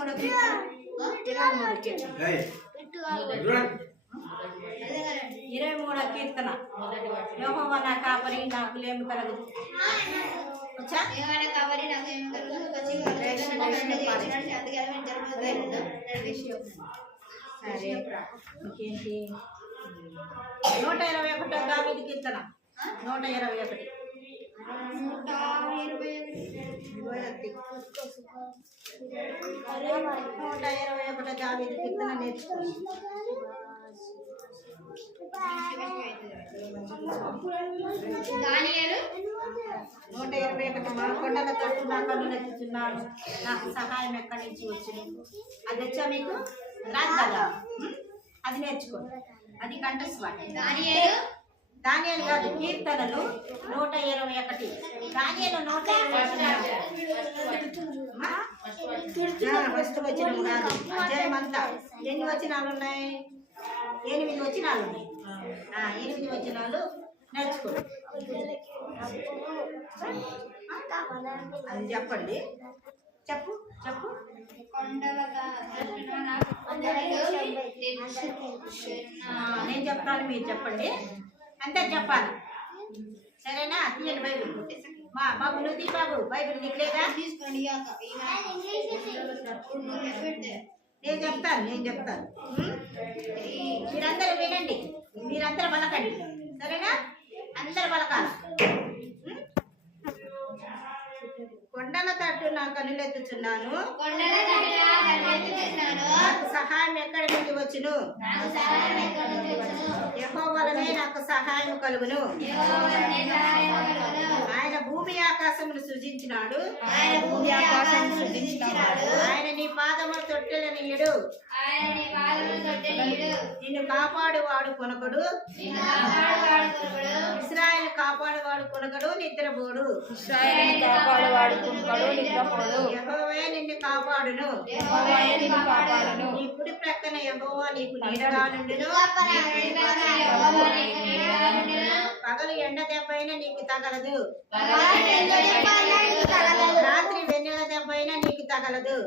కీర్తన. యెహోవా నా కాపరి, నాకు లేమి కలగదు. సరే ఇంకేంటి? 121 దావీదు కీర్తన 121 దావీదు కీర్తన నేర్చుకోండి. 121 మా కొండల తట్టు నా కన్ను నెత్తుతున్నాను, నాకు సహాయం ఎక్కడి నుంచి వచ్చింది. అది వచ్చా మీకు రాదు కదా? అది నేర్చుకోండి. అది కంఠస్వాటి. దానియేలు కాదు, కీర్తనలు 121. దానియేలు 121 ఫస్ట్ వచనం కాదు, అధ్యాయం అంతా. ఎన్ని వచనాలు ఉన్నాయి? 8 వచనాలు ఉన్నాయి. 8 వచనాలు నేర్చుకోండి. అది చెప్పండి. చెప్పు చెప్పు. నేను చెప్తాను, మీరు చెప్పండి. అంతే చెప్పాలి, సరేనా? తీయండి బైబిల్. మా బాబు నువ్వు తీ బాబు, బైబిల్ నీకు లేదా? నేను చెప్తాను. మీరందరూ వినండి, మీరందరూ పలకండి, సరేనా? అందరు పలకాలి. కొండల తట్టు నా కనులెత్తుచున్నాను, నాకు సహాయం ఎక్కడి నుండి వచ్చును? యెహోవానే నాకు సహాయం కలుగును. ఆయన భూమి ఆకాశమును సృజించినాడు, ఆయన నీ పాదములు తొట్టెలనియడు. నిన్ను కాపాడువాడు కొనకడు, ఇశ్రాయేలు కాపాడువాడు కొనకడు, నిద్రపోడు. యెహోవా నిన్ను కాపాడును, నీ కుడి ప్రక్కన యెహోవా నీకు నీడగా నుండును. పగలు ఎండ దెబ్బైనా నీకు తగలదు, రాత్రి వెన్నెల దెబ్బైనా నీకు తగలదు.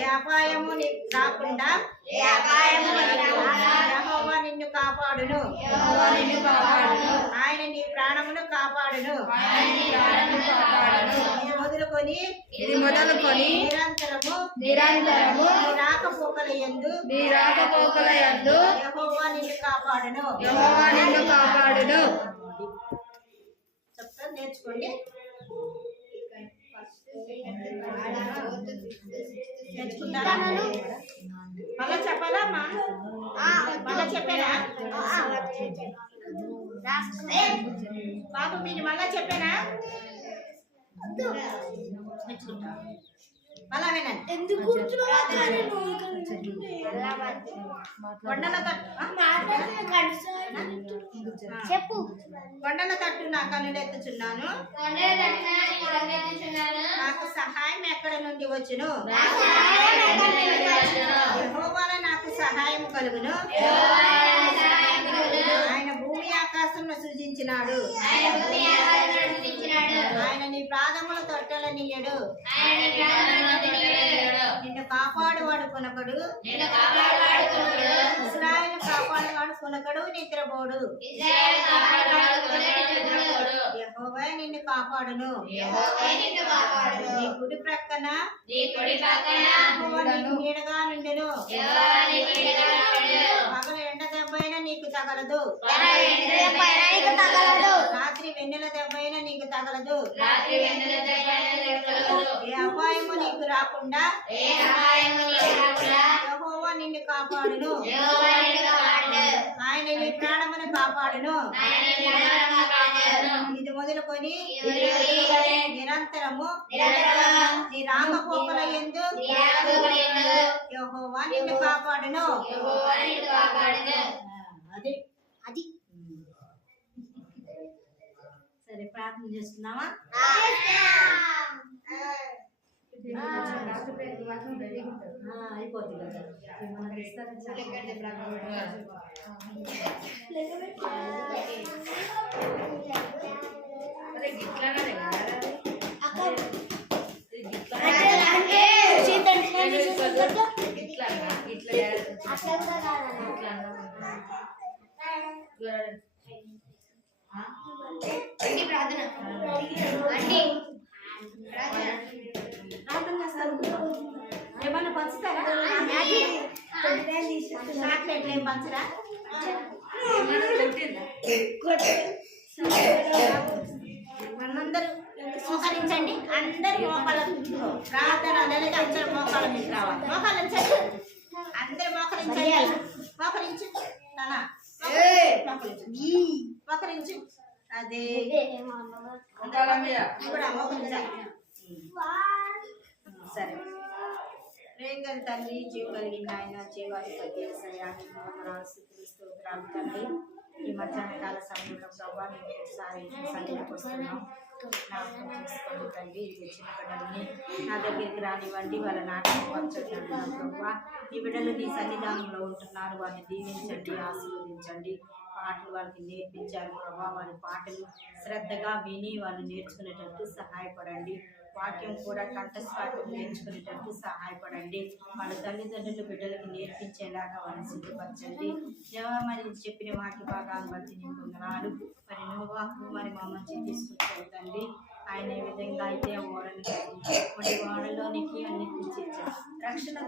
ఏ అపాయము నీకు రాకుండా యెహోవా నిన్ను కాపాడును, ఆయన నీ ప్రాణమును కాపాడును. ఇది మొదలుకొని నిరంతరము నీ రాకపోకల యందు యెహోవా నిన్ను కాపాడును. చెప్తా, నేర్చుకోండి. నేర్చుకుంటారా? మళ్ళా చెప్పాలా? మళ్ళా చెప్పారా బాబు? మీరు మళ్ళా చెప్పారా? నేర్చుకుంటా, మళ్ళా వినండి. చెప్పు. కొండల తట్టు నా కనులెత్తుచున్నాను, నాకు సహాయం ఎక్కడ నుండి వచ్చును? యెహోవా నాకు సహాయం కలుగును. ఆయన భూమి ఆకాశంను సృజించినాడు, ఆయన నీ పాదముల తొట్టెలనియడు. నిన్ను కాపాడువాడు కొనకడు, ఇశ్రాయేలు కాపాడువాడు కొనకడు, నిద్రపోడు. యెహోవా నిన్ను కాపాడును, నీ కుడి ప్రక్కన యెహోవా నీకు నీడగా నుండును. పగలు ఎండ దెబ్బైనా నీకు తగలదు, రాత్రి వెన్నెల దెబ్బైనా నీకు తగలదు. ఏ అపాయము నీకు రాకుండా యెహోవా నిన్ను కాపాడును, ఆయన నీ ప్రాణమును కాపాడును. ఇది మొదలుకొని నిరంతరము నీ రాకపోకల యందు యెహోవా నిన్ను కాపాడును. అది అది సరే, ప్రార్థన చేసుకుందామా? అయిపోతుంది కదా. ఏమన్నా పంచుతారా? చాక్లెట్లు ఏం పంచరా? మనందరూ మోకరించండి, అందరు మోకాళ్ళ ప్రార్థన అనేది అందరు మోకాళ్ళ మీద రావాలి. మోకాలించండి, అందరు మోకరించండి. మోకరించు మోకరించు. అదే కూడా మోకరించాలి. సరే. ప్రేంగల తండ్రి, జీవ కలిగిన ఆయన, జీవాధిపతి స్తోత్రాలు తండ్రి. ఈ మధ్యాహ్న కాల సమయంలో ప్రభావ నేను ఒకసారి సన్నిధికి వస్తున్నాం. జ్ఞాపకం చేసుకోండి తండ్రి. ఇది చిన్న బిడ్డల్ని నా దగ్గరికి రానివ్వండి, వాళ్ళ నాటకం పంచండి ప్రభావ. ఈ బిడ్డలు నీ సన్నిధానంలో ఉంటున్నారు, వారిని దీవించండి, ఆశీర్వదించండి. పాటలు వాళ్ళకి నేర్పించారు ప్రభా. వారి పాటలు శ్రద్ధగా విని వాళ్ళు నేర్చుకునేటట్టు సహాయపడండి. వాక్యం కూడా కంఠస్వాక్యం నేర్చుకునేటట్టు సహాయపడండి. వాళ్ళ తల్లిదండ్రులు బిడ్డలకి నేర్పించేలాగా వాళ్ళని సిద్ధపరచండి. మరి చెప్పిన వాక్య భాగాలను బట్టి నేను వందనాలు. మరి నోవాహు మరి మా మంచి తీసుకొచ్చావు తండ్రి. ఆయన ఏ విధంగా అయితే ఆ ఓడని మరి ఓడలోనికి అన్నిటించి రక్షణ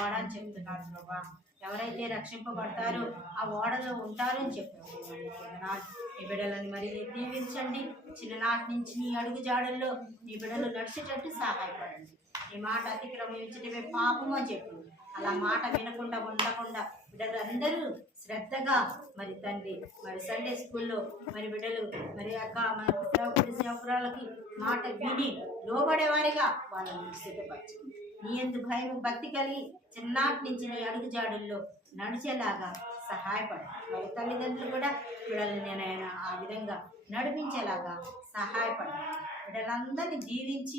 ఓడ అని చెప్తున్నారు ప్రభా. ఎవరైతే రక్షింపబడతారో ఆ ఓడలో ఉంటారు అని చెప్పారు. నీ బిడ్డలని మరి దీవించండి. చిన్ననాటి నుంచి నీ అడుగు జాడల్లో నీ బిడ్డలు నడిచేటట్టు సహాయపడండి. నీ మాట అతిక్రమించడమే పాపము అని చెప్పు. అలా మాట వినకుండా ఉండకుండా బిడ్డలు అందరూ శ్రద్ధగా మరి తండ్రి మరి సండే స్కూల్లో మరి బిడ్డలు మరి అక్క మరి సేవకుడి సేవకురాలకి మాట విని లోబడేవారిగా వాళ్ళని సిద్ధపరచండి. నీ ఎందు భయం భక్తి కలిగి చిన్ననాటి నుంచి నీ అడుగు జాడుల్లో నడిచేలాగా సహాయపడు. మరి తల్లిదండ్రులు కూడా బిడ్డలని నేను ఆ విధంగా నడిపించేలాగా సహాయపడు. బిడ్డలందరినీ దీవించి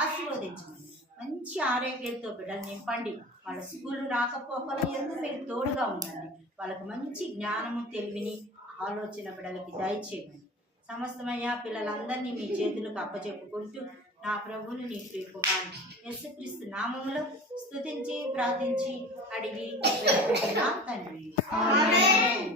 ఆశీర్వదించండి. మంచి ఆరోగ్యంతో బిడ్డలు నింపండి. వాళ్ళ స్కూల్ రాకపోకల ఎందుకు మీరు తోడుగా ఉండండి. వాళ్ళకు మంచి జ్ఞానము తెలివిని ఆలోచన బిడ్డలకి దయచేయండి. సమస్తమయ్యా పిల్లలందరినీ మీ చేతులకు అప్పచెప్పుకుంటూ నా ప్రభువుని నీ ప్రియకుమారుడు యేసుక్రీస్తు నామములో స్తుతించి ప్రార్థించి అడిగి వేడుకుంటున్నాం తండ్రి. ఆమేన్.